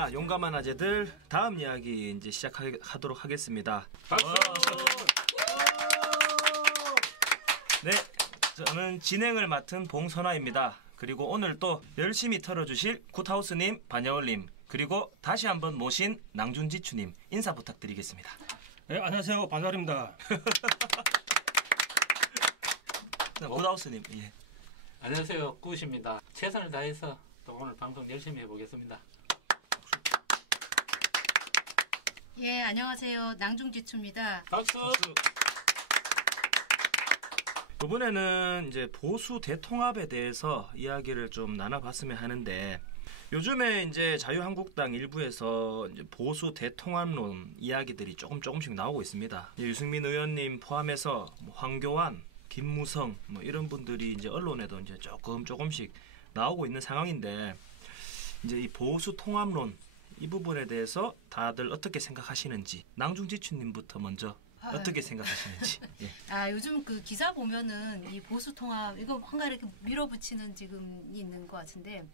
자, 용감한 아재들 다음 이야기 이제 시작하도록 하겠습니다. 박수! 네, 저는 진행을 맡은 봉선화입니다. 그리고 오늘 또 열심히 털어주실 굿하우스님, 반야월님, 그리고 다시 한번 모신 낭준지추님 인사 부탁드리겠습니다. 네, 안녕하세요. 반야월입니다. 굿하우스님. 예. 안녕하세요. 굿입니다. 최선을 다해서 또 오늘 방송 열심히 해보겠습니다. 예, 안녕하세요. 낭중지추입니다. 박수! 이번에는 이제 보수 대통합에 대해서 이야기를 좀 나눠봤으면 하는데, 요즘에 이제 자유한국당 일부에서 이제 보수 대통합론 이야기들이 조금씩 나오고 있습니다. 유승민 의원님 포함해서 황교안, 김무성 이런 분들이 이제 언론에도 이제 조금씩 나오고 있는 상황인데, 이제 이 보수 통합론 이 부분에 대해서 다들 어떻게 생각하시는지 낭중지추님부터 먼저 어떻게 생각하시는지. 예. 요즘 그 기사 보면은 이 보수 통합 이거 뭔가 이렇게 밀어붙이는 지금 있는 것 같은데,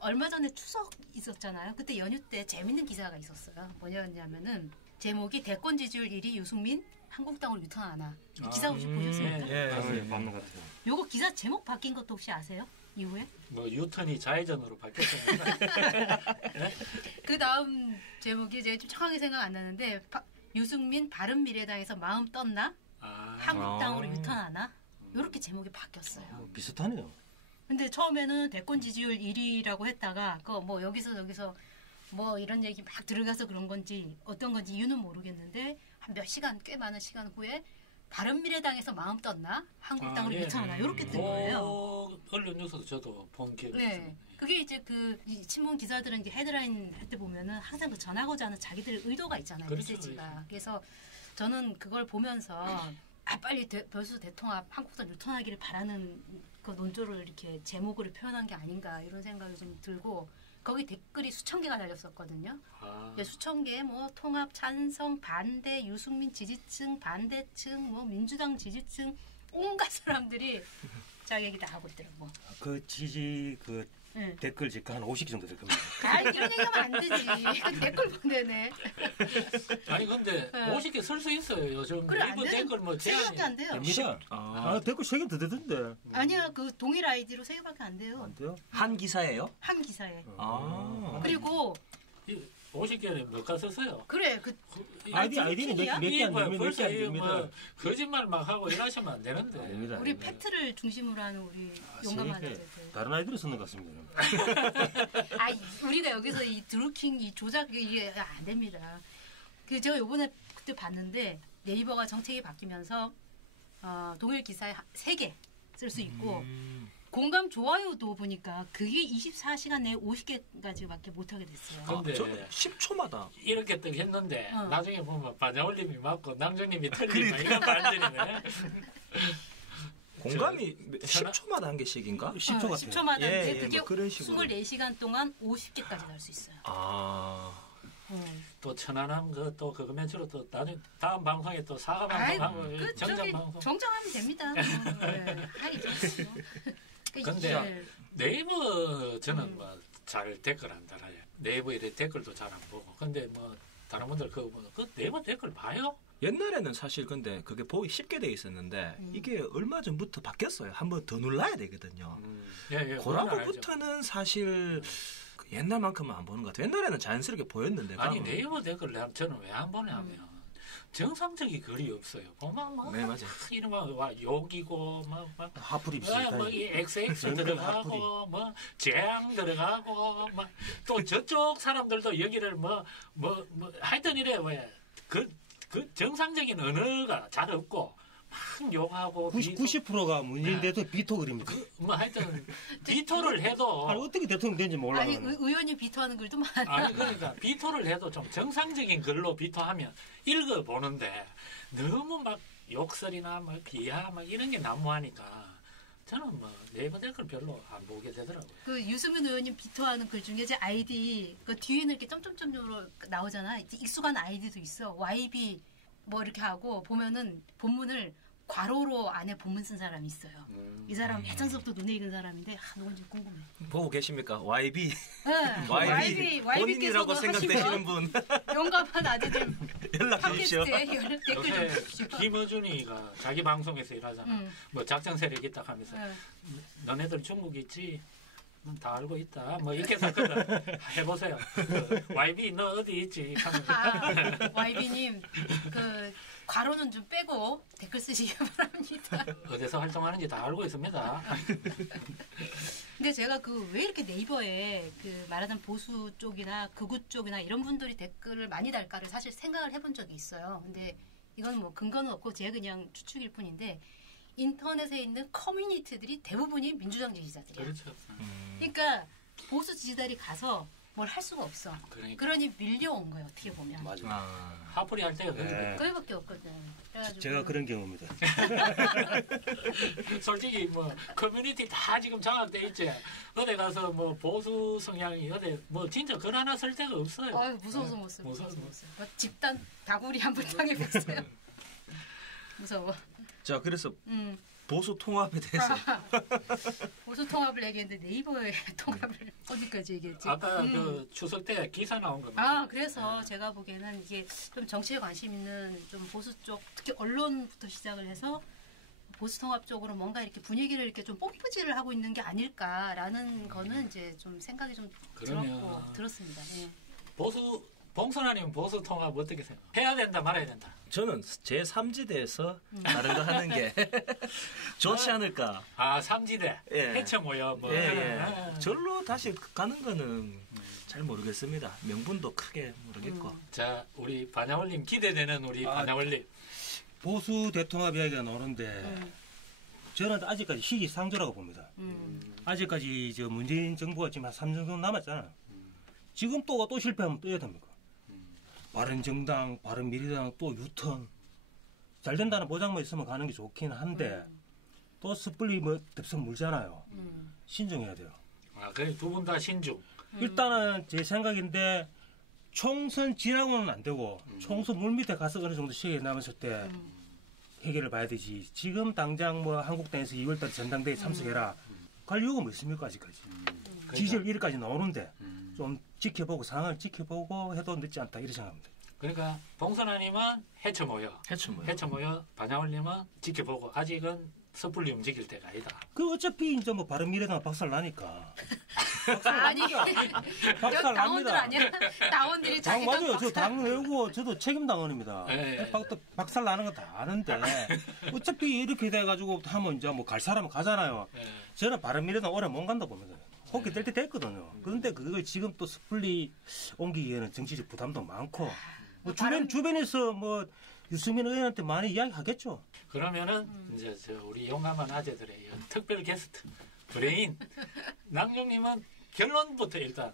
얼마 전에 추석 있었잖아요. 그때 연휴 때 재밌는 기사가 있었어요. 뭐냐면은 제목이 대권 지지율 1위 유승민 한국당으로 유턴하나. 기사 혹시 보셨습니까? 예, 맞는 것 같아요. 요거 기사 제목 바뀐 것도 혹시 아세요? 이후에? 뭐 유턴이 좌회전으로 바뀌었습니다. 그 다음 제목이 제가 좀 정확하게 생각 안 나는데, 유승민 바른미래당에서 마음 떴나? 한국당으로 유턴하나? 이렇게 제목이 바뀌었어요. 비슷하네요. 근데 처음에는 대권 지지율 1위라고 했다가 뭐 여기서 저기서 뭐 이런 얘기 막 들어가서 그런 건지 어떤 건지 이유는 모르겠는데, 한 몇 시간, 꽤 많은 시간 후에 바른미래당에서 마음 떴나? 한국당으로 유턴하나? 이렇게 뜬 거예요. 언론 뉴스도 저도 본 기억이 네. 있습니다. 그게 이제 이 신문 기사들은 이제 헤드라인 할 때 보면은 항상 그 전하고자 하는 자기들의 의도가 있잖아요. 그렇죠, 메시지가. 그래서 저는 그걸 보면서 빨리 보수 대통합 한국당 유턴하기를 바라는 그 논조를 이렇게 제목으로 표현한 게 아닌가 이런 생각이 좀 들고, 거기 댓글이 수천 개가 달렸었거든요. 수천 개, 뭐 통합 찬성, 반대, 유승민 지지층, 반대층, 뭐 민주당 지지층, 온갖 사람들이 자기 얘기 다 하고 있더라고. 그 지지 댓글 지가 한 50개 정도 될 겁니다. 이런 얘기하면 안 되지. 댓글 보내네. 아니 근데 50개 쓸 수 있어요. 요즘 그래, 일본 댓글 뭐 3개밖에 안 돼요. 됩니다. 댓글 3개 더 되던데. 아니야, 그 동일 아이디로 3개밖에 안 돼요. 안 돼요? 한 기사예요? 한 기사에. 그리고 50개는 몇 가 썼어요? 그래, 아이디는 몇개 안 벌써 됩니다. 뭐 거짓말 막 하고 이러시면 안 되는데. 아닙니다. 우리 팩트를 중심으로 하는 우리 용감한 아재들. 다른 아이디로 쓰는 것 같습니다. 우리가 여기서 이 드루킹, 이 조작 이게 안 됩니다. 제가 요번에 그때 봤는데, 네이버가 정책이 바뀌면서 동일 기사에 3개 쓸 수 있고, 공감 좋아요도 보니까 그게 24시간 내에 50개까지밖에 못하게 됐어요. 근데 저 10초마다 이렇게 딱 했는데 나중에 보면 반야올림이 맞고 낭중님이 틀리면 이건 반전이네. 공감이 10초마다 한 개씩인가? 10초 같아요. 10초마다 그게 뭐 그런 식으로. 24시간 동안 50개까지 날 수 있어요. 또 천안함 또 그거 맨처럼 또 나중에 다음 방송에 또 사과 방송하고 정정 방송. 정정하면 됩니다. 근데 네이버 저는 뭐 잘 댓글 안 달아요. 네이버에 댓글도 잘 안 보고. 근데 뭐 다른 분들 그 네이버 댓글 봐요? 옛날에는 사실 근데 그게 보기 쉽게 돼 있었는데 이게 얼마 전부터 바뀌었어요. 한번 더 눌러야 되거든요. 그러고부터는 사실 옛날만큼은 안 보는 것 같아요. 옛날에는 자연스럽게 보였는데. 아니 네이버 댓글 저는 왜 안 보냐면 정상적인 글이 없어요. 보면 뭐 네, 맞아요. 이런 거 욕이고 막 하풀이 비슷하게. 뭐 XX 들어가고 뭐 재앙 들어가고 막 또 저쪽 사람들도 여기를 뭐 하여튼 이래 그 정상적인 언어가 잘 없고 막 욕하고 90%가 문재인 대통령 비토 그립니다. 뭐 하여튼 비토를 해도 어떻게 대통령 되는지 몰라. 아니 의원이 비토하는 글도 많아. 아니 그러니까 비토를 해도 좀 정상적인 글로 비토하면 읽어보는데 너무 막 욕설이나 막 비하 막 이런 게 난무하니까 저는 뭐 네이버 댓글 별로 안 보게 되더라고요. 그 유승민 의원님 비토하는 글 중에 제 아이디 그 뒤에는 이렇게 점점점으로 나오잖아. 익숙한 아이디도 있어. YB 뭐 이렇게 하고 보면은 본문을 과로로 안에 본문 쓴 사람이 있어요. 이 사람 예전서부터 눈에 익은 사람인데 누군지 궁금해. 보고 계십니까? YB. 네. YB 본인이라고 생각되시는 분 용감한 아재들 연락 주십시오. 팟캐스트에 댓글 좀 주십시오. 김어준이가 자기 방송에서 일하잖아. 뭐 작전 세력 있다 하면서 너네들 중국 있지? 넌 다 알고 있다. 뭐 이렇게 했거든. 해보세요. YB 너 어디 있지? 하면서. YB님 그 과로는 좀 빼고 댓글 쓰시기 바랍니다. 어디서 활동하는지 다 알고 있습니다. 근데 제가 그 왜 이렇게 네이버에 그 말하자면 보수 쪽이나 극우 쪽이나 이런 분들이 댓글을 많이 달까를 사실 생각을 해본 적이 있어요. 근데 이건 뭐 근거는 없고 제가 그냥 추측일 뿐인데 인터넷에 있는 커뮤니티들이 대부분이 민주당 지지자들이야. 그렇죠. 그러니까 보수 지지자들이 가서 뭘 할 수가 없어. 그러니 밀려온 거예요. 어떻게 보면. 맞아. 화풀이 할 때가 네. 그거밖에 없거든. 그래가지고 제가 그런 경우입니다. 솔직히 뭐 커뮤니티 다 지금 장악돼 있지. 어디 가서 뭐 보수 성향이 어디 뭐 진짜 글 하나 쓸 데가 없어요. 무서워서 못 써요. 무서워서 못 뭐 집단 다구리 한번 당해봤어요. 무서워. 자, 그래서 보수 통합에 대해서 보수 통합을 얘기했는데 네이버의 통합을 어디까지 얘기했지? 아까 그 추석 때 기사 나온 겁니다. 그래서 제가 보기에는 이게 좀 정치에 관심 있는 좀 보수 쪽, 특히 언론부터 시작을 해서 보수 통합 쪽으로 뭔가 이렇게 분위기를 이렇게 좀 뽐뿌질을 하고 있는 게 아닐까라는 거는 이제 좀 생각이 좀 들었습니다. 예. 봉선아님 보수 통합 어떻게 생각? 해야 된다 말아야 된다. 저는 제 3지대에서 다른 거 하는 게 좋지 않을까. 3지대 해체 모여 뭐. 절로 다시 가는 거는 잘 모르겠습니다. 명분도 크게 모르겠고. 자, 우리 반야월님 기대되는 우리 반야월님. 보수 대통합 이야기가 나오는데 저는 아직까지 시기상조라고 봅니다. 아직까지 저 문재인 정부가 지금 한 3년 정도 남았잖아요. 지금 또 실패하면 또 해야 됩니까? 바른정당, 바른미래당 또 유턴 잘 된다는 보장만 있으면 가는 게 좋긴 한데 또 섣불리 뭐 덥석 물잖아요. 신중해야 돼요. 그래 두 분 다 신중. 일단은 제 생각인데 총선 지나고는 안 되고 총선 물밑에 가서 어느 정도 시기에 남았을 때 해결을 봐야 되지. 지금 당장 뭐 한국당에서 2월달 전당대회 참석해라. 갈 이유가 뭐 있습니까 아직까지. 지지율 1위까지 나오는데 좀 지켜보고 상황을 지켜보고 해도 늦지 않다 이렇게 생각합니다. 그러니까 봉선아님은 해쳐 모여. 반야월님은 지켜보고 아직은 섣불리 움직일 때가 아니다. 그 어차피 이제 뭐 바른미래당 박살 나니까. 아니 박살 당원들 납니다. 아니야? 당원들이 자기 맞아요. 저 당원 외우고 저도 책임 당원입니다. 네. 박살 나는 거 다 아는데 어차피 이렇게 돼가지고 하면 이제 뭐 갈 사람은 가잖아요. 저는 바른미래당 오래 못 간다 봅니다. 호기 될 때 됐거든요. 그런데 그걸 지금 또 섣불리 옮기기에는 정치적 부담도 많고 뭐 주변에서 뭐 유승민 의원한테 많이 이야기하겠죠. 그러면은 이제 우리 용감한 아재들의 특별 게스트 브레인 낭룡님은 결론부터 일단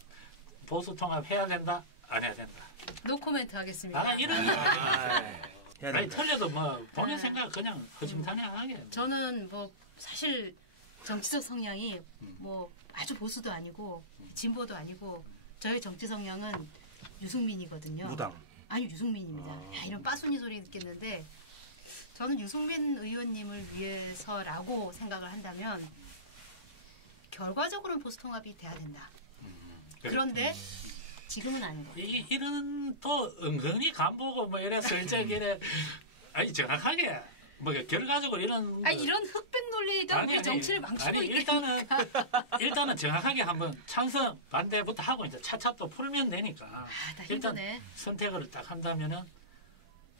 보수 통합 해야 된다 안 해야 된다. 노 코멘트 하겠습니다. 이런 아니 틀려도 뭐 본인 생각 그냥 허심탄회하게. 저는 뭐 사실 정치적 성향이 뭐 아주 보수도 아니고 진보도 아니고 저의 정치 성향은 유승민이거든요. 무당. 아니 유승민입니다. 이런 빠순이 소리 듣겠는데 저는 유승민 의원님을 위해서라고 생각을 한다면 결과적으로는 보수 통합이 돼야 된다. 그런데 지금은 아닌 것 같아요. 이런 또 은근히 간보고 뭐 이래 슬쩍 이래 아니 정확하게 뭐 결과적으로 이런 이런 흑백 논리가 우리 정치를 망치고 있으니까 일단은 정확하게 한번 찬성 반대부터 하고 이제 차차 또 풀면 되니까 일단 선택을 딱 한다면은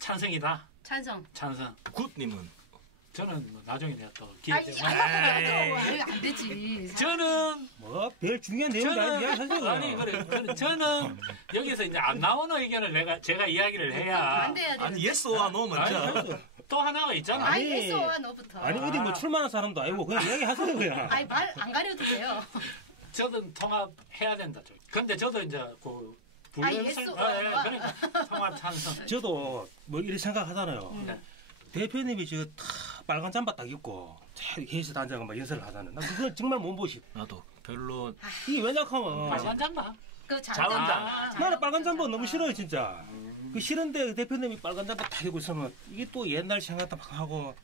찬성이다. 찬성. 굿님은 저는 뭐 나중에 내가 또 기회 때문에 안 되지. 저는 뭐 별 중요한 내용이 아니야. 아니 그래 저는 여기서 이제 안 나오는 의견을 제가 이야기를 해야 반대해야 돼. 아니 예스와 노 먼저. 또 하나가 있잖아. 아니 예스와 너부터. 아니 어디 뭐 출마한 사람도 아니고 그냥 이야기하세요 그냥. 아니 말 안 가려도 돼요. 저도 통합해야 된다. 근데 저도 이제 그 그러니까 통합 찬성. 저도 뭐 이렇게 생각하잖아요. 대표님이 저 빨간 잠바 딱 입고 회의에서 단장을 막 연설을 하잖아요. 나 그걸 정말 못 보시. 나도 별로. 이게 왜냐하면 빨간 잠바. 그 자원당. 나는 빨간 잠바 너무 싫어요 진짜. 그 싫은데 대표님이 빨간 잠바 딱 입고 있으면 이게 또 옛날 생각도 막 하고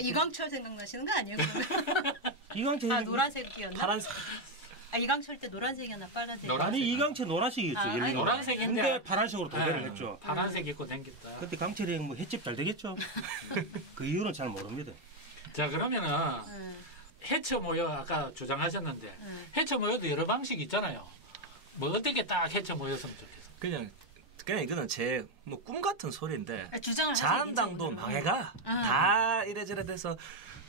이광철 생각나시는 거 아니에요? 이광철 아 노란색이었나? 파란색. 아 이광철 때 노란색이었나 빨간색? 아니 이광철 노란색이었죠. 아, 옐로우. 노란색인데 근데 파란색으로 도배를 했죠. 파란색 입고 댕겼다. 그때 강철이 형 뭐 횟집 잘 되겠죠? 그 이유는 잘 모릅니다. 자 그러면은 해처 모여 아까 주장하셨는데 해처 모여도 여러 방식 있잖아요. 뭐 어떻게 딱 해처 모였으면 좋겠어. 그냥 이거는 제 뭐 꿈 같은 소리인데 주장을 자한당도 하시겠죠, 망해가 아. 다 이래저래 돼서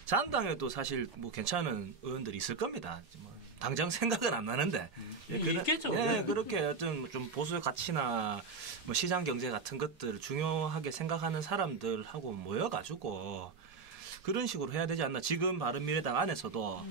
자한당에도 사실 뭐 괜찮은 의원들이 있을 겁니다. 뭐 당장 생각은 안 나는데 있겠죠. 예, 그렇게 어떤 좀 보수의 가치나 뭐 시장 경제 같은 것들을 중요하게 생각하는 사람들하고 모여가지고 그런 식으로 해야 되지 않나. 지금 바른미래당 안에서도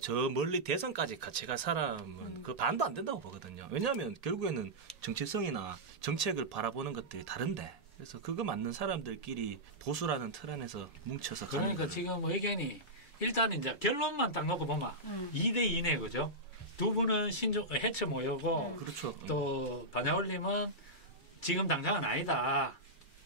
저 멀리 대선까지 같이 갈 사람은 그 반도 안 된다고 보거든요. 왜냐하면 결국에는 정체성이나 정책을 바라보는 것들이 다른데, 그래서 그거 맞는 사람들끼리 보수라는 틀 안에서 뭉쳐서 가는 그러니까 거는. 지금 의견이 일단 이제 결론만 딱 놓고 보면 2대 2네 그죠? 두 분은 해처 모여고 그렇죠. 또 반야올님은 지금 당장은 아니다.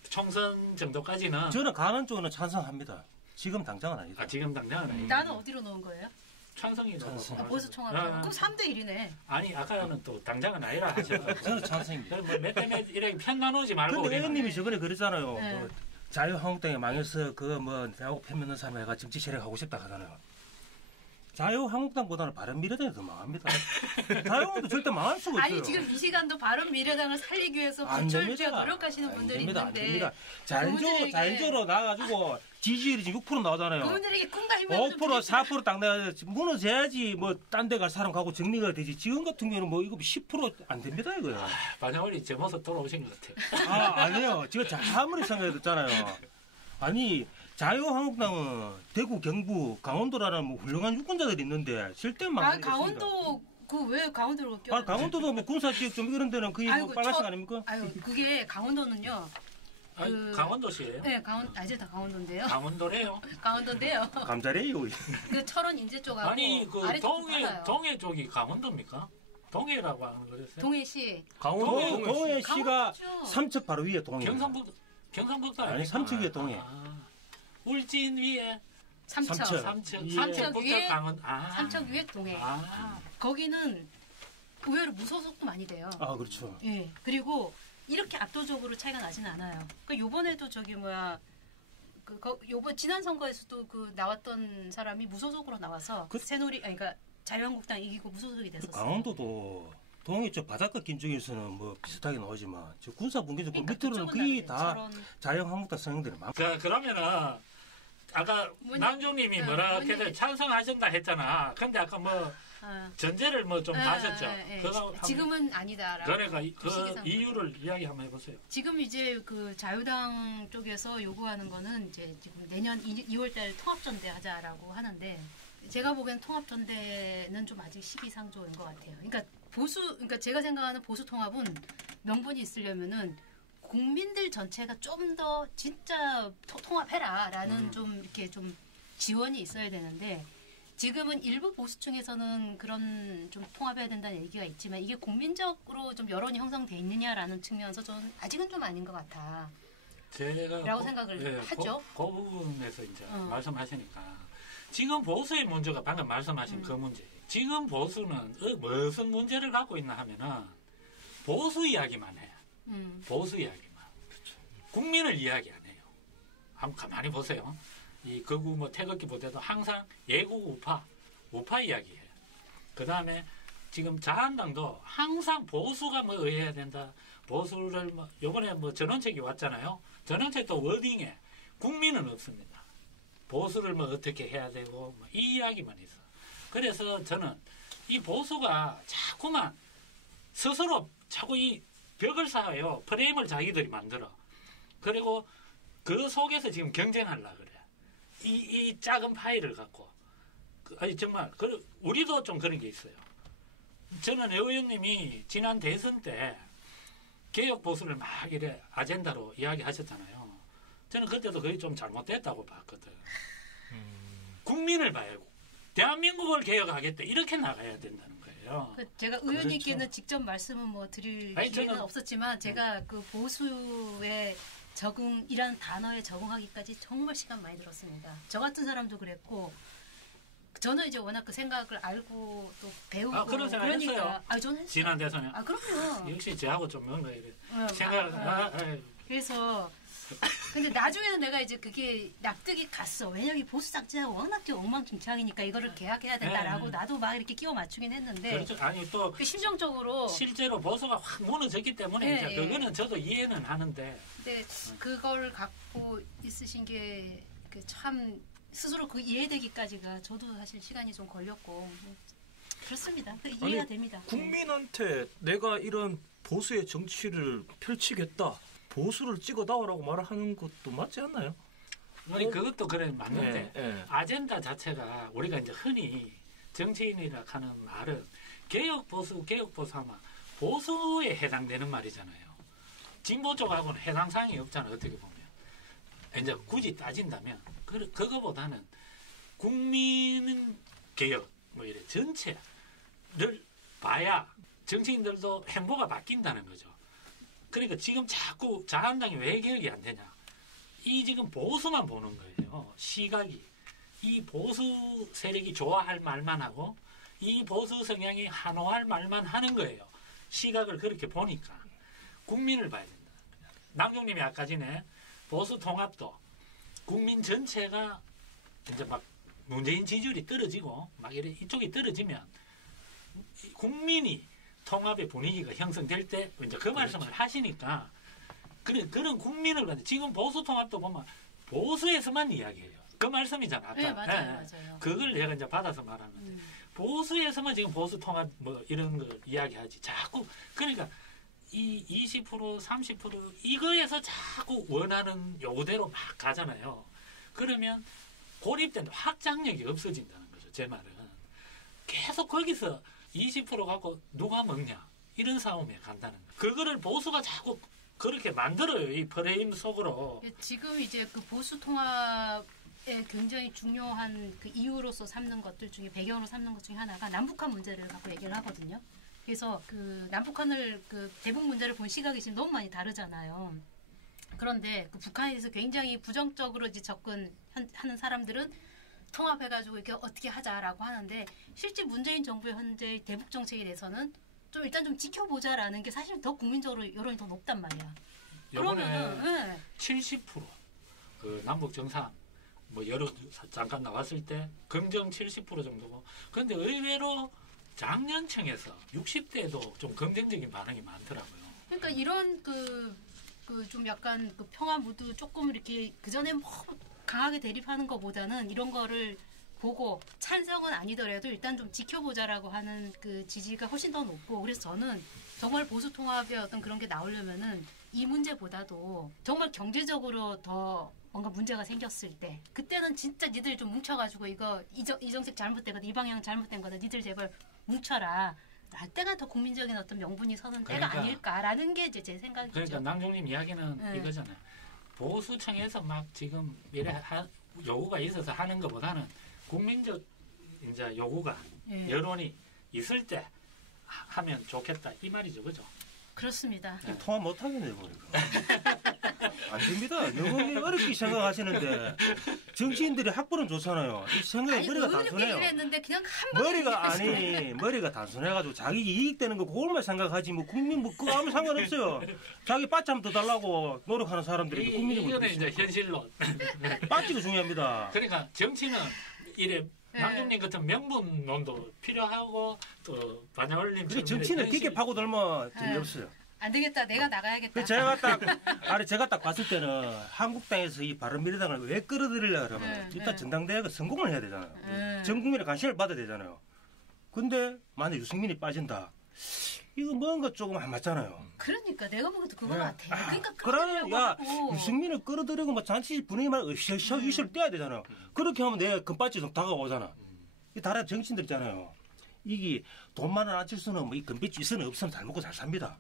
총선 정도까지는 저는 가는 쪽은 찬성합니다. 지금 당장은 아니다. 지금 당장은 아니다. 나는 어디로 놓은 거예요? 찬성이죠. 찬성. 보수 총합. 아. 그럼 3대 1이네. 아니 아까는 또 당장은 아니라 하셨어요. 저는 찬성입니다. 뭐몇대몇 이렇게 편 나누지 말고 근데 우리는. 의원님이 저번에 그랬잖아요. 네. 뭐 자유한국당에 망해서 그뭐 대하고 편 있는 사람이 정치 세력하고 싶다 하잖아요. 자유한국당보다는 바른미래당이 더 망합니다. 자유한국당도 절대 망할 수가 없어요. 아니 지금 이 시간도 바른미래당을 살리기 위해서 안 부철주야 됩니다. 노력하시는 안 분들이 됩니다. 안 있는데 됩니다. 그분들에게- 자연적으로 나와가지고 지지율이 지금 6% 나오잖아요. 그분들에게 꿈과 희망을 5%, 4%딱 내가 무너져야지 뭐 딴 데 갈 사람 가고 정리가 되지. 지금 같은 경우는 뭐 이거 10% 안 됩니다 이거요. 반야올이 제 모습 돌아오신 것 같아요. 아니에요. 제가 아무리 생각해도잖아요. 아니 자유한국당은 대구, 경부, 강원도라는 뭐 훌륭한 유권자들이 있는데 절대 아 망하는 강원도 그 왜 강원도로 껴? 아 강원도도 뭐 군사 지역 좀 이런 데는 거의 뭐 아이고, 빨간색 아닙니까? 아유 그게 강원도는요. 아니, 강원도시예요? 네 이제 다 강원도인데요. 강원도래요. 강원도인데요. 감자래요. 그 철원 인제 쪽하고 아니 그 아래쪽 달라요. 동해 쪽이 강원도입니까? 동해라고 하는 거였어요? 동해시. 강원도 동해시가 강원도죠. 삼척 바로 위에 동해. 경상북도 아니 아닙니까? 삼척 위에 동해. 울진 위에 삼척. 삼척. 삼척 예. 삼척부터 위에 강원 삼척 위에 동해. 거기는 의외로 무소속도 많이 돼요. 아 그렇죠. 예. 그리고 이렇게 압도적으로 차이가 나진 않아요. 그 요번에도 저기 뭐야 요번 지난 선거에서도 그 나왔던 사람이 무소속으로 나와서 새누리 아니 그러니까 자유한국당 이기고 무소속이 됐었어요. 강원도도 동해 쪽 바닷가 긴 쪽에서는 뭐 비슷하게 나오지만 저 군사 분계점 그러니까 밑으로는 그쪽은 거의 다 다 저런 자유한국당 성향들이 많고. 자 그러면은 아까 남종님이 뭐라 해서 찬성하신다 했잖아. 근데 아까 뭐 전제를 뭐 좀 하셨죠. 그거 지금은 아니다라고. 그러니까 그 시기상으로. 이유를 이야기 한번 해보세요. 지금 이제 그 자유당 쪽에서 요구하는 거는 이제 지금 내년 2월달 통합전대 하자라고 하는데 제가 보기엔 통합전대는 좀 아직 시기상조인 것 같아요. 그러니까 제가 생각하는 보수 통합은 명분이 있으려면은 국민들 전체가 좀 더 진짜 통합해라라는 좀 이렇게 좀 지원이 있어야 되는데. 지금은 일부 보수층에서는 그런 좀 통합해야 된다는 얘기가 있지만 이게 국민적으로 좀 여론이 형성돼 있느냐라는 측면에서 저는 아직은 좀 아닌 것 같아. 제가 라고 생각을 하죠. 그 부분에서 이제 말씀하시니까 지금 보수의 문제가 방금 말씀하신 그 문제. 지금 보수는 무슨 문제를 갖고 있나 하면은 보수 이야기만 해. 보수 이야기만. 국민을 이야기 안 해요. 한번 가만히 보세요. 이 극우 뭐 태극기보다도 항상 예국 우파 이야기해요. 그 다음에 지금 자한당도 항상 보수가 뭐 의해야 된다. 보수를 뭐 요번에 뭐 전원책이 왔잖아요. 전원책도 워딩에 국민은 없습니다. 보수를 뭐 어떻게 해야 되고 뭐 이 이야기만 있어. 그래서 저는 이 보수가 자꾸만 스스로 자꾸 이 벽을 쌓아요. 프레임을 자기들이 만들어. 그리고 그 속에서 지금 경쟁하려고 그래. 이 작은 파일을 갖고. 아니, 정말, 우리도 좀 그런 게 있어요. 저는 애 의원님이 지난 대선 때 개혁 보수를 막 이래 아젠다로 이야기하셨잖아요. 저는 그때도 그게 좀 잘못됐다고 봤거든. 국민을 봐야 하고, 대한민국을 개혁하겠다. 이렇게 나가야 된다는 거예요. 제가 의원님께는 직접 말씀은 뭐 드릴 기회는 없었지만 제가 그 보수의 적응이라는 단어에 적응하기까지 정말 시간 많이 들었습니다. 저 같은 사람도 그랬고 저는 이제 워낙 그 생각을 알고 또 배우고 그런 생각 했어요. 저는 했어요. 지난 대선에. 그럼요. 역시 저하고 좀 뭔가 이래 생각. 그래서 근데 나중에는 내가 이제 그게 납득이 갔어. 왜냐면 보수 짝지가 워낙 좀 엉망진창이니까 이거를 계약해야 된다라고 나도 막 이렇게 끼워 맞추긴 했는데. 그렇죠. 아니 또 그 심정적으로 실제로 보수가 확 무너졌기 때문에 이제 그거는 저도 이해는 하는데. 근데 그걸 갖고 있으신 게 참 스스로 그 이해되기까지가 저도 사실 시간이 좀 걸렸고 그렇습니다. 이해가 됩니다. 국민한테 내가 이런 보수의 정치를 펼치겠다. 보수를 찍어다오라고 말을 하는 것도 맞지 않나요? 아니 그것도 그래 맞는데 네. 아젠다 자체가 우리가 이제 흔히 정치인이라 하는 말은 개혁 보수 하면 보수에 해당되는 말이잖아요. 진보 쪽하고는 해당 사항이 없잖아 어떻게 보면. 이제 굳이 따진다면 그거보다는 국민 개혁 뭐 이래 전체를 봐야 정치인들도 행보가 바뀐다는 거죠. 그러니까 지금 자꾸 자한당이 왜 개혁이 안 되냐? 이 지금 보수만 보는 거예요. 시각이. 이 보수 세력이 좋아할 말만 하고 이 보수 성향이 한호할 말만 하는 거예요. 시각을 그렇게 보니까. 국민을 봐야 된다. 남경님이 아까 전에 보수 통합도 국민 전체가 이제 막 문재인 지지율이 떨어지고 막 이래 이쪽이 떨어지면 국민이 통합의 분위기가 형성될 때 이제 그 말씀을 하시니까 그런 국민을 가지고 지금 보수 통합도 보면 보수에서만 이야기해요. 그 말씀이잖아. 아까. 네, 맞아요. 그걸 내가 이제 받아서 말하는 건데 보수에서만 지금 보수 통합 뭐 이런 거 이야기하지. 자꾸 그러니까 이 20% 30% 이거에서 자꾸 원하는 요구대로 막 가잖아요. 그러면 고립된 확장력이 없어진다는 거죠. 제 말은. 계속 거기서 20% 갖고 누가 먹냐 이런 싸움에 간다는 거예요. 그거를 보수가 자꾸 그렇게 만들어요. 이 프레임 속으로. 지금 이제 그 보수 통합에 굉장히 중요한 그 이유로서 삼는 것들 중에 배경으로 삼는 것 중에 하나가 남북한 문제를 갖고 얘기를 하거든요. 그래서 그 남북한을 그 대북 문제를 본 시각이 지금 너무 많이 다르잖아요. 그런데 그 북한에 대해서 굉장히 부정적으로 이제 접근하는 사람들은 통합해가지고 이렇게 어떻게 하자라고 하는데 실제 문재인 정부의 현재 대북 정책에 대해서는 좀 일단 좀 지켜보자라는 게 사실 더 국민적으로 여론이 더 높단 말이야. 그러면은 70%그 남북 정상 뭐 여러 잠깐 나왔을 때 긍정 70% 정도고 그런데 의외로 장년층에서 60대도 좀 긍정적인 반응이 많더라고요. 그러니까 이런 그 좀 약간 그 평화 무드 조금 이렇게 그 전에 뭐 강하게 대립하는 것보다는 이런 거를 보고 찬성은 아니더라도 일단 좀 지켜보자라고 하는 그 지지가 훨씬 더 높고 그래서 저는 정말 보수 통합의 어떤 그런 게 나오려면은 이 문제보다도 정말 경제적으로 더 뭔가 문제가 생겼을 때 그때는 진짜 니들 좀 뭉쳐가지고 이거 이 정책 잘못된 거다 이 방향 잘못된 거다 니들 제발 뭉쳐라 할 때가 더 국민적인 어떤 명분이 서는 때가 아닐까라는 게 이제 제 생각이죠. 그러니까 남종님 이야기는 이거잖아요. 보수층에서 막 지금 요구가 있어서 하는 것보다는 국민적 이제 요구가 여론이 있을 때 하면 좋겠다 이 말이죠, 그죠? 그렇습니다. 통합 못하겠네요, 안 됩니다. 너무 어렵게 생각하시는데 정치인들이 학벌은 좋잖아요. 이 생각이 머리가 단순해요. 그냥 머리가 단순해가지고 자기 이익되는 거 그걸만 생각하지 뭐 국민 뭐 그거 아무 상관없어요. 자기 빠참 더 달라고 노력하는 사람들이 국민이 이거는 이제 현실론. 빠지가 중요합니다. 그러니까 정치는 이래. 남중님 같은 명분론도 필요하고 또 반야올림처럼 정치는 깊게 파고들면 재미없어요. 안 되겠다. 내가 나가야겠다. 제가 딱 봤을 때는 한국당에서 이 바른미래당을 왜 끌어들이려고 그러면 일단 전당대회가 성공을 해야 되잖아요. 전 국민의 관심을 받아야 되잖아요. 근데 만약 유승민이 빠진다. 이거 뭔가 조금 안 맞잖아요. 그러니까 내가 보기에도 그거 같아. 그러니까 유승민을 끌어들이고 뭐 잔치 분위기만 으쌰으쌰 떼야 되잖아요. 그렇게 하면 내 금바지 좀 다가오잖아. 이 다른 정치인들 있잖아요. 이게 돈만은 안칠수는 뭐 이 금빛 있으면 없으면 잘 먹고 잘 삽니다.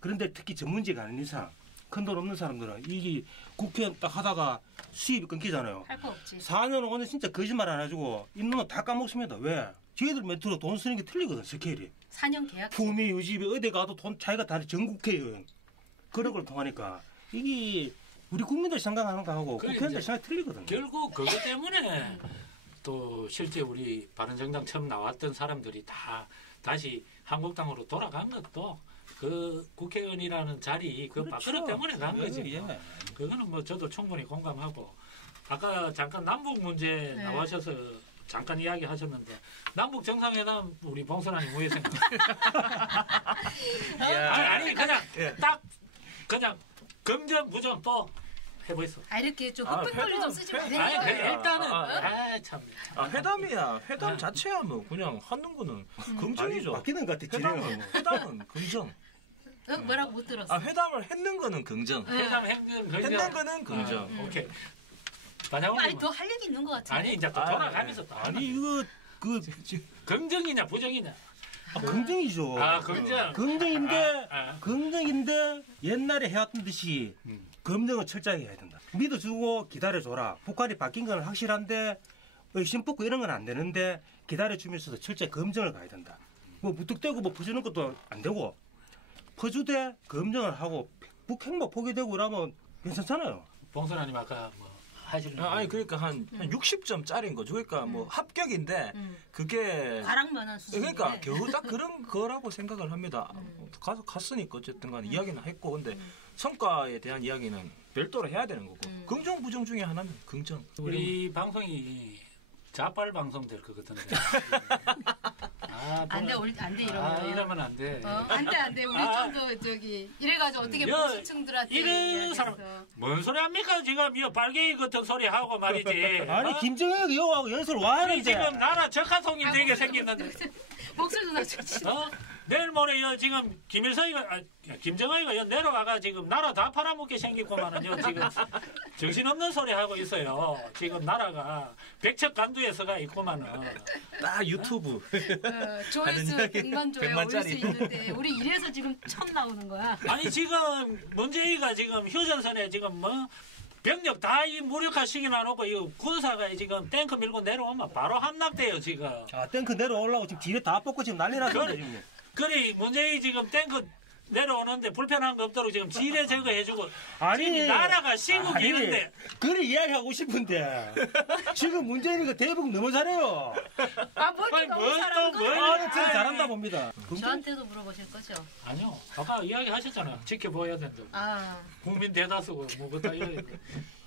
그런데 특히 전문직이 아닌 이상 큰 돈 없는 사람들은 이게 국회의원 딱 하다가 수입이 끊기잖아요. 할 거 없지. 4년 5년 진짜 거짓말 안 해주고 있는 건 다 까먹습니다. 왜? 저희들 멘트로 돈 쓰는 게 틀리거든, 스케일이. 4년 계약. 품위 유지비 어디 가도 돈 차이가 다른 전국회의원. 그런 걸 통하니까 이게 우리 국민들 생각하는 거하고 그래, 국회의원들 이제 생각이 틀리거든요. 결국 그것 때문에 또 실제 우리 바른정당 처음 나왔던 사람들이 다 다시 한국당으로 돌아간 것도 그 국회의원이라는 자리 그 그렇죠. 밥그릇 때문에 간 거지. 예. 그거는 뭐 저도 충분히 공감하고 아까 잠깐 남북 문제 네. 나와셔서 잠깐 이야기하셨는데 남북 정상회담 우리 봉선아님 뭐에 생각? 아니 그냥 예. 딱 그냥 긍정 부정 또 해보이소. 이렇게 좀 아, 흑백돌리 좀 회담, 쓰지 아니 마세요. 일단은 아, 참. 회담이야. 회담 자체야 뭐 그냥 하는 거는 긍정이죠. 바뀌는 것 같아. 진행은. 회담은 긍정. 뭐라고 못 들었어. 회담을 했는 거는 긍정. 회담 행정 했는 거는 긍정. 오케이. 반영은 빨리 더 할 얘기 있는 것 같은데. 아니 이제 또 돌아가면서 또 아니 이거 그 긍정이냐 부정이냐. 긍정이죠. 아 긍정. 긍정인데 아. 긍정인데 옛날에 해왔던 듯이 음. 검증은 철저하게 해야 된다. 믿어주고 기다려줘라. 북한이 바뀐 건 확실한데 의심 뽑고 이런 건 안 되는데 기다려주면서도 철저히 검증을 가야 된다. 뭐 무턱대고 뭐 퍼주는 것도 안 되고 퍼주되 검증을 하고 북핵만 포기되고 그러면 괜찮잖아요. 봉선아님 아까 뭐 하시는 아니 그러니까 한 60점짜리인 거죠. 그러니까 뭐 합격인데 그게 과락만한 수준. 그러니까 겨우 딱 그런 거라고 생각을 합니다. 가서 갔으니까 어쨌든 간에 이야기는 했고 근데 성과에 대한 이야기는 별도로 해야 되는 거고 긍정 부정 중에 하나는 긍정. 우리 방송이 자빨 방송 될 것 같은데. 안돼 안돼 이러면. 이러면 안 돼. 안돼 우리 좀 더 저기 이래가지고 어떻게 야, 보수층들한테 이런 이야기해서. 사람 뭔 소리 합니까 지금 이 빨갱이 같은 소리 하고 말이지. 아니 김정일 여하고 연설 와 우리 하는데 지금 나라 적화통일 되게 생겼는데. 목소리도 낮췄지. 내일 모레 지금 김일성이가 김정은이가 내려와가 지금 나라 다 팔아먹게 생겼구만은요 지금 정신없는 소리 하고 있어요. 지금 나라가 백척간두에서가 있구만은. 딱 유튜브 조회수 하는 이야기 100만 조회 올릴 수 100만짜리. 있는데 우리 이래서 지금 처음 나오는 거야. 아니 지금 문재인이가 지금 휴전선에 지금 뭐 병력 다 이 무력화시켜 놔놓고 이 군사가 지금 탱크 밀고 내려오면 바로 함락돼요 지금. 아 탱크 내려오려고 지금 뒤에 다 뽑고 지금 난리 났는데 그래. 지금. 그래 문재인이 지금 탱크 내려오는데 불편한 거 없도록 지금 지뢰 제거해주고 지금 나라가 시국이는데 그래 이야기하고 싶은데 지금 문재인이가 대북 너무 잘해요. 뭘 너무 잘하는 뭘 거야. 아, 저는 잘한다 봅니다. 저한테도 물어보실 거죠? 아니요 아까 이야기하셨잖아요. 지켜봐야 된다고. 국민 대다수고 뭐 그다 이래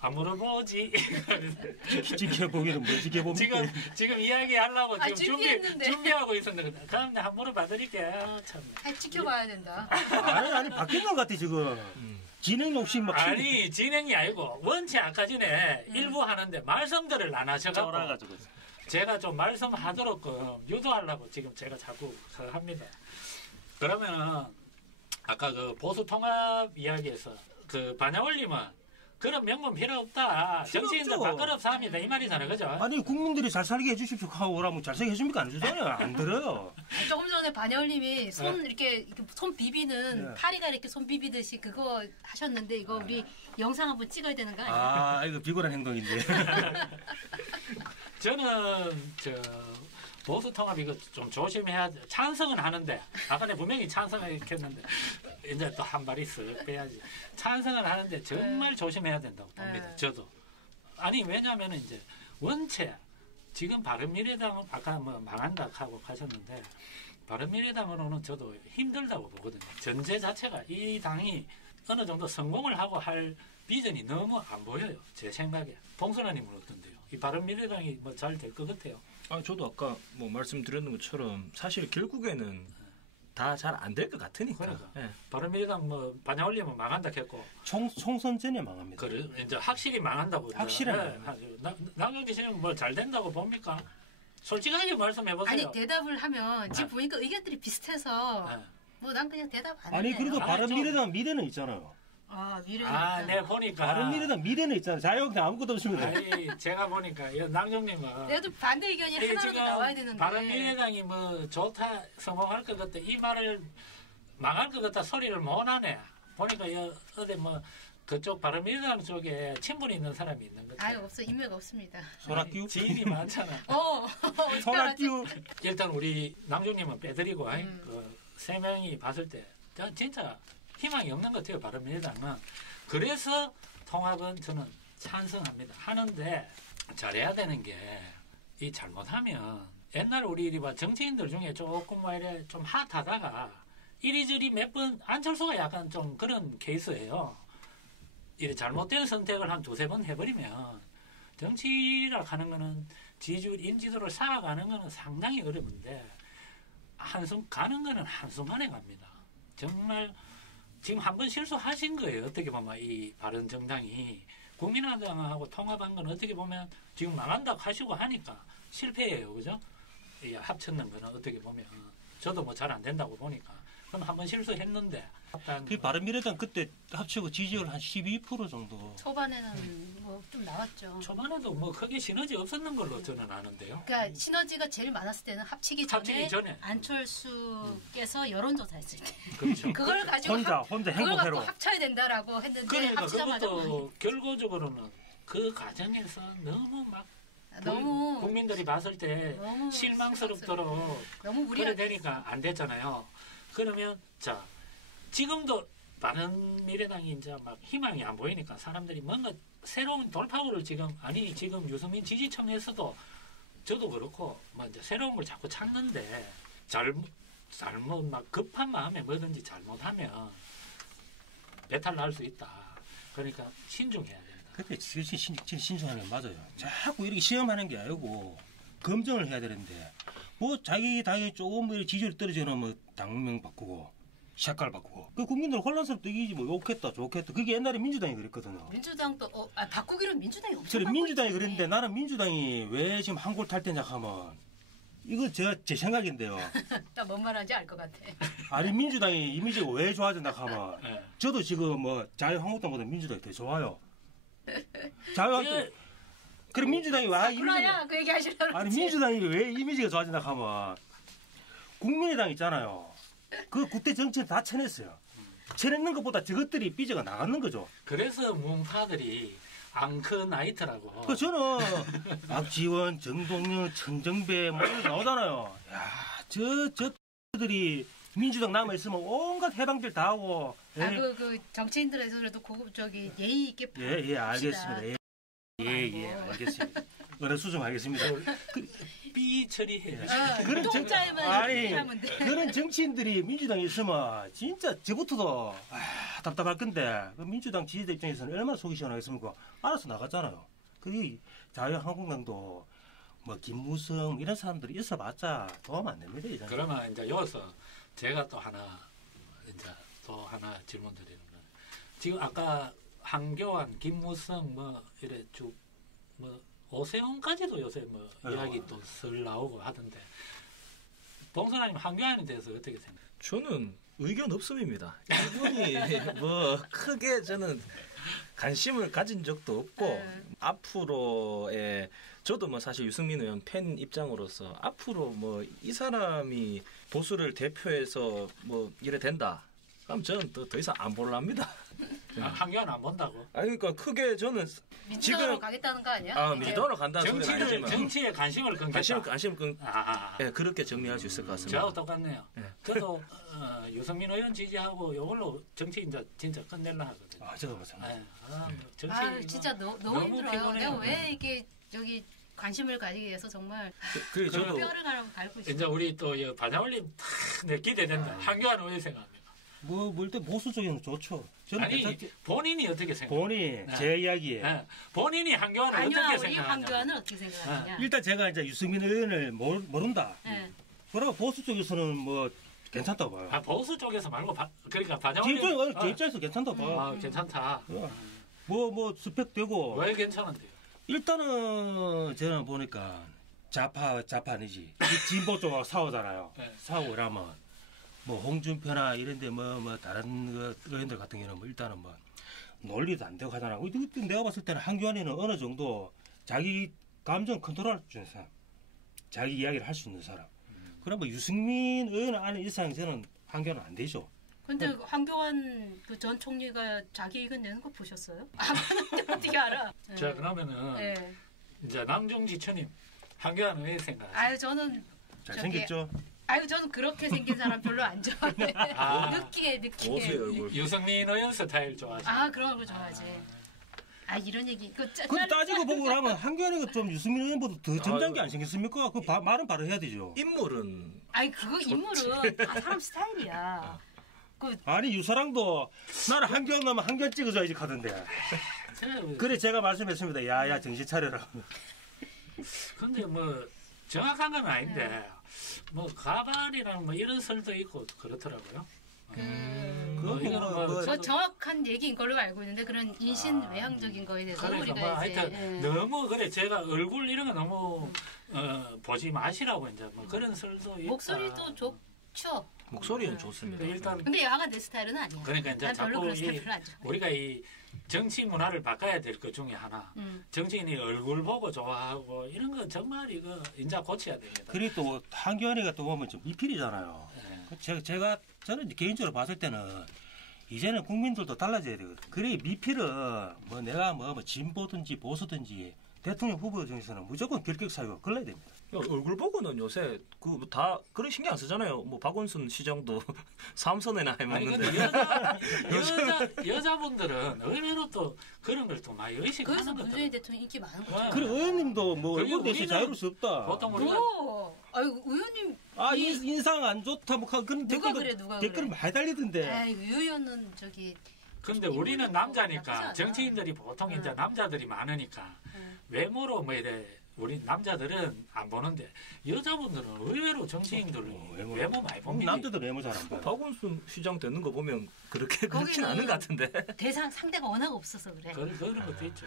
안 물어보지. 지켜보기는 뭘 지켜봅니까? 지금 이야기하려고 지금 준비했는데. 준비하고 있었는데 그럼 내가 한번 물어봐드릴게요. 참. 지켜봐야 된다. 아니 바뀐 것 같아 지금. 진행 욕심 막. 아니 진행이 아니고 원체 아까 전에 일부 하는데 말씀들을 안 하셔가지고 제가 좀 말씀하도록 유도하려고 지금 제가 자꾸 합니다. 그러면은 아까 그 보수 통합 이야기에서 그 반야올림은 그런 명분 필요 없다. 정치인들 밥그릇 삽니다. 이 말이잖아요. 그죠? 아니 국민들이 잘 살게 해주십시오 하고 그러면 잘 살게 해줍니까 안 해주잖아요. 안 들어요. 조금 전에 반야올님이 손 이렇게 손 비비는 파리가 이렇게 손 비비듯이 그거 하셨는데 이거 우리 영상 한번 찍어야 되는 거 아니에요? 아 이거 비굴한 행동인데. 저는 보수 통합 이거 좀 조심해야 돼. 찬성은 하는데 아까 내가 분명히 찬성했겠는데 이제 또 한 발이 쓱 빼야지. 찬성은 하는데 정말 조심해야 된다고 봅니다. 저도. 아니 왜냐하면 이제 원체 지금 바른미래당 아까 뭐 망한다 하고 하셨는데 바른미래당으로는 저도 힘들다고 보거든요. 전제 자체가 이 당이 어느 정도 성공을 하고 할 비전이 너무 안 보여요. 제 생각에. 봉선아님은 어떤데요? 이 바른미래당이 뭐 잘 될 것 같아요. 저도 아까 뭐 말씀드렸는 것처럼 사실 결국에는 다 잘 안 될 것 같으니까. 그러니까. 예. 바른미래당 뭐 반야올리면 망한다 했고. 총선 전에 망합니다. 그래 이제 확실히 망한다고. 확실히 남경지 씨는 뭐 잘 된다고 봅니까? 솔직하게 말씀해 보세요. 아니 대답을 하면 지금 보니까 의견들이 비슷해서 뭐 난 그냥 대답 안 아니 해요. 그래도 바른미래당 미래는 있잖아요. 미래니까. 내가 보니까. 바른미래당 미래는 있잖아요. 자유한국당 아무것도 없습니다. 아니 제가 보니까 남정님은. 그래도 반대 의견이 하나라도 나와야 되는데. 바른미래당이 뭐 좋다 성공할 것 같다 이 말을 망할 것 같다 소리를 못 하네. 보니까 어디 뭐 그쪽 바른미래당 쪽에 친분이 있는 사람이 있는 거죠. 없어 인맥 없습니다. 소라끼우? 지인이 많잖아. 소라끼우. 일단 우리 남정님은 빼드리고 그 세 명이 봤을 때 진짜 희망이 없는 것 같아요. 바른미래당은. 그래서 통합은 저는 찬성합니다. 하는데 잘해야 되는 게 이 잘못하면 옛날 우리 이리 봐 정치인들 중에 조금 뭐 이래 좀 핫하다가 이리저리 몇 번 안철수가 약간 좀 그런 케이스예요. 이래 잘못된 선택을 한 두세 번 해버리면 정치라 하는 거는 지지율 인지도를 쌓아가는 거는 상당히 어려운데 한숨 가는 거는 한숨만에 갑니다. 정말 지금 한 번 실수하신 거예요. 어떻게 보면 이 바른정당이 국민의당하고 통합한 건 어떻게 보면 지금 망한다고 하시고 하니까 실패예요. 그죠? 이 합쳤는 거는 어떻게 보면 저도 뭐 잘 안 된다고 보니까 그럼 한 번 실수했는데 그 바른미래당 그때 합치고 지지율 한 12% 정도. 초반에는 뭐 좀 나왔죠. 초반에도 뭐 크게 시너지 없었는 걸로 저는 아는데요. 그러니까 시너지가 제일 많았을 때는 합치기 전에 안철수께서 여론조사했을 때 그렇죠. 그걸 가지고 혼자 그걸 행복회로. 갖고 합쳐야 된다라고 했는데 그러니까 합치자마자 그것도 결과적으로는 그 과정에서 너무 막 너무 국민들이 봤을 때 너무 실망스럽도록 너무 그래 무리하게 되니까 안 됐잖아요. 그러면 자 지금도 많은 미래당이 이제 막 희망이 안 보이니까 사람들이 뭔가 새로운 돌파구를 지금 유승민 지지층에서도 저도 그렇고 뭐 이제 새로운 걸 자꾸 찾는데 잘못 막 급한 마음에 뭐든지 잘못하면 배탈 날 수 있다. 그러니까 신중해야 된다. 그때 신중하는 게 맞아요. 자꾸 이렇게 시험하는 게 아니고 검증을 해야 되는데 뭐 자기 당이 조금 지지율 떨어지면 뭐 당명 바꾸고 시작갈 바꾸고 그 국민들 혼란스럽다 이기지 뭐 욕했다 좋겠다 그게 옛날에 민주당이 그랬거든요. 민주당도 바꾸기로 민주당이 엄청 그래 민주당이 그랬는데 나는 민주당이 왜 지금 한골 탈 때냐 하면 이거 제 생각인데요. 나 뭔 말하는지 알 것 같아. 아니 민주당이 이미지가 왜 좋아진다 하면 네. 저도 지금 뭐 자유한국당보다 민주당이 더 좋아요. 자유한국당 그래 민주당이 왜 불화야 그 얘기 하시려고 아니 민주당이 왜 이미지가 좋아진다 하면 국민의당 있잖아요. 그 그때 정치는 다 쳐냈어요. 쳐냈는 것보다 저것들이 삐져가 나갔는 거죠. 그래서 문파들이 앙크나이트라고. 그 저는 박지원, 정동영, 천정배 뭐 이런 거 나오잖아요. 야, 저들이 민주당 남아 있으면 온갖 해방들 다 하고. 그 정치인들에서 그래도 예의 있게 예, 알겠습니다. 예, 알겠습니다. 어느 수정 하겠습니다. 삐 처리해. 그런 똥짜에만 아니 하면 돼. 그런 정치인들이 민주당에 있으면 진짜 저부터도 답답할 건데 그 민주당 지지자 입장에서는 얼마나 속이 시원하겠습니까? 알아서 나갔잖아요. 그 자유한국당도 뭐 김무성 이런 사람들이 있어봤자 도움 안 됩니다. 이제. 그러면 이제 여기서 제가 또 하나 질문 드리는 건 지금 아까 한교안, 김무성 뭐 이래 쭉 뭐 오세훈까지도 요새 뭐 이야기 또 슬 나오고 하던데 봉선아님 한교안에 대해서 어떻게 생각해요? 저는 의견 없음입니다. 이분이 뭐 크게 저는 관심을 가진 적도 없고 앞으로의 저도 뭐 사실 유승민 의원 팬 입장으로서 앞으로 뭐 이 사람이 보수를 대표해서 뭐 이래 된다. 그럼 저는 더 이상 안 볼랍니다. 한교안 안 본다고? 아니 그러니까 크게 저는 민주당으로 가겠다는 거 아니야? 민주당으로 간다는 소리는 아니지만 정치에 관심을 끊겠다. 관심을 예, 그렇게 정리할 수 있을 것 같습니다. 저하고 똑같네요. 저도 유승민 의원 지지하고 이걸로 정치 진짜 끝내려 하거든요. 저도 마찬가지. 정치 진짜 너무 힘들어요. 피곤해요. 내가 왜 이게 관심을 가지기 위해서 정말 저도 뼈를 갈고 있어요. 이제 우리 또 반장올림 기대된다. 한교안 어떻게 생각합니까? 일단 보수 쪽에는 좋죠. 저는 아니 본인이 어떻게 생각해요? 본인이 제 이야기에 본인이 한교안을 아니요, 어떻게 우리 생각하냐? 한교안을 어떻게 생각하냐? 일단 제가 이제 유승민 의원을 모른다. 네. 그러고 보수 쪽에서는 뭐 괜찮다고 봐요. 보수 쪽에서 말고 그러니까 제 반장올림 입장에서 괜찮다고 봐요. 괜찮다. 뭐 스펙 되고 왜 괜찮은데요? 일단은 저는 보니까 좌파니지 진보 쪽하고 싸우잖아요. 네. 싸우고 이러면 뭐 홍준표나 이런데 뭐 다른 의원들 같은 경우는 뭐 일단은 뭐 논리도 안 되고 하잖아. 내가 봤을 때는 한교안이는 어느 정도 자기 감정 컨트롤할 수 있는 사람, 자기 이야기를 할 수 있는 사람. 그럼 뭐 유승민 의원 아는 이상 저는 한교안은 안 되죠. 근데 황교안 전 총리가 자기 의견 내는 거 보셨어요? 안 봤는데 어떻게 알아? 자 그러면은 이제 남중지처님 한교안 왜 생각하세요? 아유 저는 잘생겼죠? 저는 그렇게 생긴 사람 별로 안 좋아해. 느끼해. 보수의 얼굴. 유승민 의원 스타일 좋아하시죠? 그런 걸 좋아하지. 아 이런 얘기 그 따지고 보고 하면 한교안이가 좀 유승민 의원보다 더 점잖게 안 생겼습니까? 그 말은 바로 해야 되죠. 인물은 아니 그거 인물은 다 사람 스타일이야. 아니 유사랑도 나는 한교안 나면 한교안 찍어줘야지 하던데. 그래 제가 말씀했습니다. 야야 정신 차려라. 근데 뭐 정확한 건 아닌데 뭐 가발이랑 뭐 이런 설도 있고 그렇더라고요. 뭐 정확한 얘기인 걸로 알고 있는데 그런 인신 외향적인 거에 대해서 그러니까 우리가 뭐 이제 하여튼 너무 그래 제가 얼굴 이런 거 너무 보지 마시라고 이제 뭐 그런 설도 있다. 목소리도 좋죠. 목소리는 좋습니다. 일단 근데 야가 내 스타일은 아니야. 그러니까 이제 난 별로 자꾸 그런 스타일 별로 안 좋아해. 우리가 이 정치 문화를 바꿔야 될 것 중에 하나. 정치인이 얼굴 보고 좋아하고 이런 거 정말 이거 인자 고쳐야 됩니다. 그리고 또 한교안이가 또 보면 좀 미필이잖아요. 네. 저는 개인적으로 봤을 때는 이제는 국민들도 달라져야 되거든. 그래 미필은 뭐 내가 뭐 진보든지 보수든지 대통령 후보 중에서는 무조건 결격 사유가 걸려야 됩니다. 얼굴 보고는 요새 그 다 그런 신경 안 쓰잖아요. 뭐 박원순 시장도 삼선에나 아니 해먹는데. 근데 여자분들은 의외로 또 그런 걸 또 많이 의식하는 그래서 것 문재인 같아요. 대통령 인기 많은 거죠. 그래 의원님도 뭐 그리고 얼굴 대신 우리는 자유로울 수 없다. 보통 우리가 아유 의원님 인상 안 좋다 뭐 그런 누가 그래 누가 댓글 그래. 많이 달리던데. 아이 의원은 저기 근데 우리는 남자니까 나쁘지 않아. 정치인들이 보통 이제 남자들이 많으니까 외모로 뭐 이래 우리 남자들은 안 보는데 여자분들은 의외로 정치인들 외모 많이 봅니다. 남자들 외모 잘 안 봐. 박원순 시장 되는 거 보면 그렇게 그렇진 거기는 않은 것 같은데. 대상 상대가 워낙 없어서 그래. 그런 것도 있죠.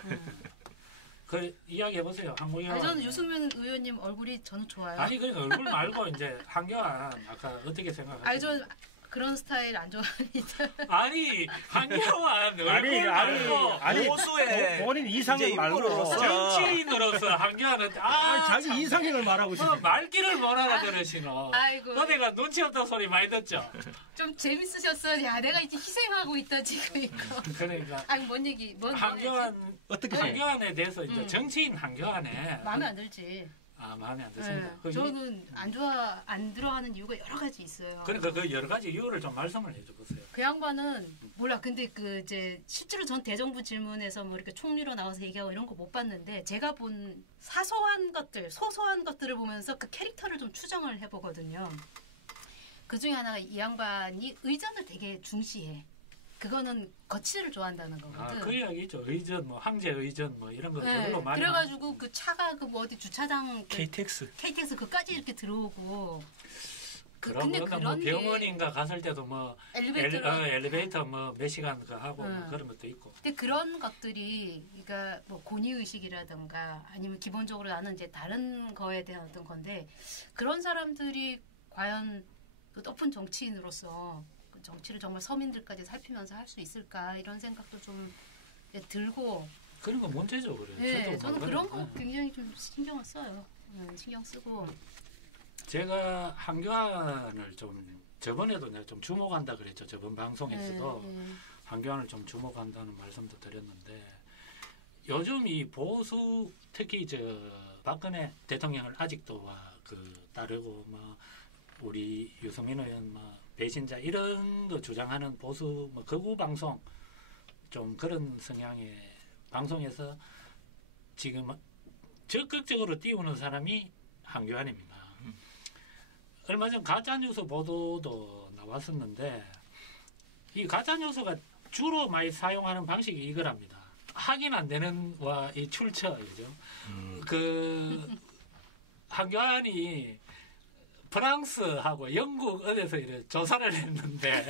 그 이야기 해보세요. 한국 의원. 아니, 저는 유승민 의원님 얼굴이 저는 좋아요. 아니 그러니까 얼굴 말고 이제 한교안 아까 어떻게 생각하세요? 아니 저 그런 스타일 안 좋아합니다. 아니 한교안 얼굴 말고 보수의 본인 이상형 말고 정치인으로서 한교안은 자기 이상형을 말하고 싶어. 말귀를 못 알아들으시노. 아이고. 너네가 눈치 없다는 소리 많이 듣죠. 좀 재밌으셨어요. 야 내가 이제 희생하고 있다 지금 이거. 그러니까 아니 뭔 얘기 뭔 한교안 어떻게 한교안에 대해서 이제 정치인 한교안에 마음에 안 들지. 마음에 안 드십니다. 네. 저는 안 들어가는 이유가 여러 가지 있어요. 그러니까 그 여러 가지 이유를 좀 말씀을 해줘 보세요. 그 양반은 몰라. 근데 그 이제 실제로 전 대정부 질문에서 뭐 이렇게 총리로 나와서 얘기하고 이런 거 못 봤는데 제가 본 소소한 것들을 보면서 그 캐릭터를 좀 추정을 해보거든요. 그 중에 하나가 이 양반이 의전을 되게 중시해. 그거는 거치를 좋아한다는 거거든. 그 이야기죠. 의전, 뭐 황제 의전, 뭐 이런 거 네, 별로 많이. 그래가지고 그 차가 그 뭐 어디 주차장 KTX 그까지 이렇게 들어오고. 그런 거는 뭐 병원인가 갔을 때도 뭐 엘리베이터 뭐 몇 시간 그 하고 뭐 그런 것도 있고. 근데 그런 것들이 그러니까 뭐 권위 의식이라든가 아니면 기본적으로 나는 이제 다른 거에 대한 어떤 건데 그런 사람들이 과연 그 높은 정치인으로서 그 정치를 정말 서민들까지 살피면서 할 수 있을까 이런 생각도 좀 들고. 그런 거 문제죠, 그래. 네, 저는 그런 거 굉장히 좀 신경을 써요. 신경 쓰고. 제가 한교안을 좀 저번에도 내가 좀 주목한다 그랬죠. 저번 방송에서도 한교안을 좀 주목한다는 말씀도 드렸는데 요즘 이 보수 특히 저 박근혜 대통령을 아직도 따르고 뭐 우리 유승민 의원 뭐 배신자 이런 거 주장하는 보수 뭐 극우 방송 좀 그런 성향의 방송에서 지금 적극적으로 띄우는 사람이 한교안입니다. 얼마 전 가짜뉴스 보도도 나왔었는데 이 가짜뉴스가 주로 많이 사용하는 방식이 이거랍니다. 확인 안 되는 이 출처 그죠? 그 한교안이 프랑스하고 영국 어디서 이렇게 조사를 했는데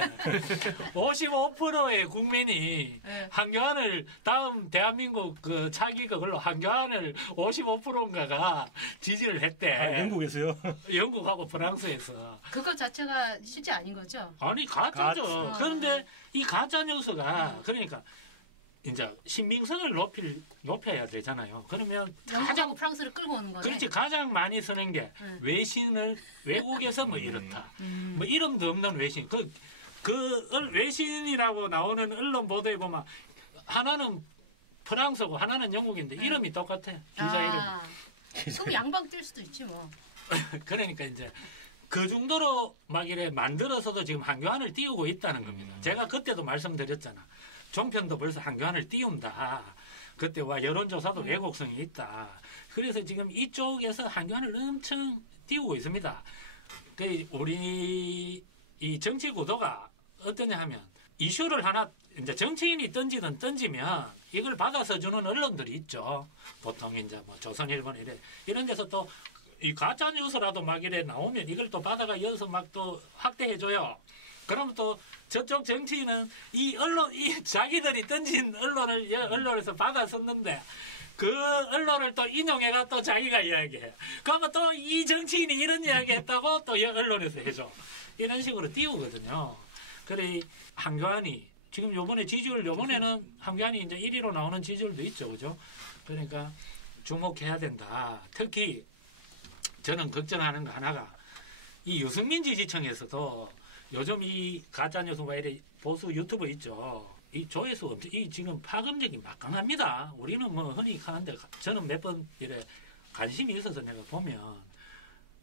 55%의 국민이 한교안을 다음 대한민국 그 차기 그걸로 한교안을 55%인가가 지지를 했대. 영국에서요? 영국하고 프랑스에서. 그거 자체가 실제 아닌 거죠? 아니 가짜죠. 그런데 이 가짜 뉴스가 그러니까 이제 신빙성을 높여야 되잖아요. 그러면 가장 프랑스를 끌고 오는 거네. 그렇지. 가장 많이 쓰는 게 외신을 외국에서 뭐 이렇다. 뭐 이름도 없는 외신. 그 외신이라고 나오는 언론 보도에 보면 하나는 프랑스고 하나는 영국인데 이름이 똑같아. 기자 이름. 그럼 양방 뛸 수도 있지 뭐. 그러니까 이제 그 정도로 막 이래 만들어서도 지금 한교안을 띄우고 있다는 겁니다. 제가 그때도 말씀드렸잖아. 종편도 벌써 한교안을 띄운다. 그때와 여론조사도 왜곡성이 있다. 그래서 지금 이쪽에서 한교안을 엄청 띄우고 있습니다. 그 우리 이 정치 구도가 어떠냐 하면 이슈를 하나 이제 정치인이 던지면 이걸 받아서 주는 언론들이 있죠. 보통 이제 뭐 조선일보 이런 데서 또 이 가짜 뉴스라도 막 이래 나오면 이걸 또 받아가 이어서 막 또 확대해줘요. 그러면 또 저쪽 정치인은 이 자기들이 던진 언론에서 받아 썼는데 그 언론을 또 인용해가 또 자기가 이야기해. 그러면 또 이 정치인이 이런 이야기 했다고 또 언론에서 해줘. 이런 식으로 띄우거든요. 그래, 한교안이 지금 요번에는 한교안이 이제 1위로 나오는 지지율도 있죠. 그죠? 그러니까 주목해야 된다. 특히 저는 걱정하는 거 하나가 이 유승민 지지층에서도 요즘 이 가짜뉴스와 이래 보수 유튜브 있죠. 이 조회수 이 지금 파급력이 막강합니다. 우리는 뭐 흔히 하는데 저는 몇 번 이래 관심이 있어서 내가 보면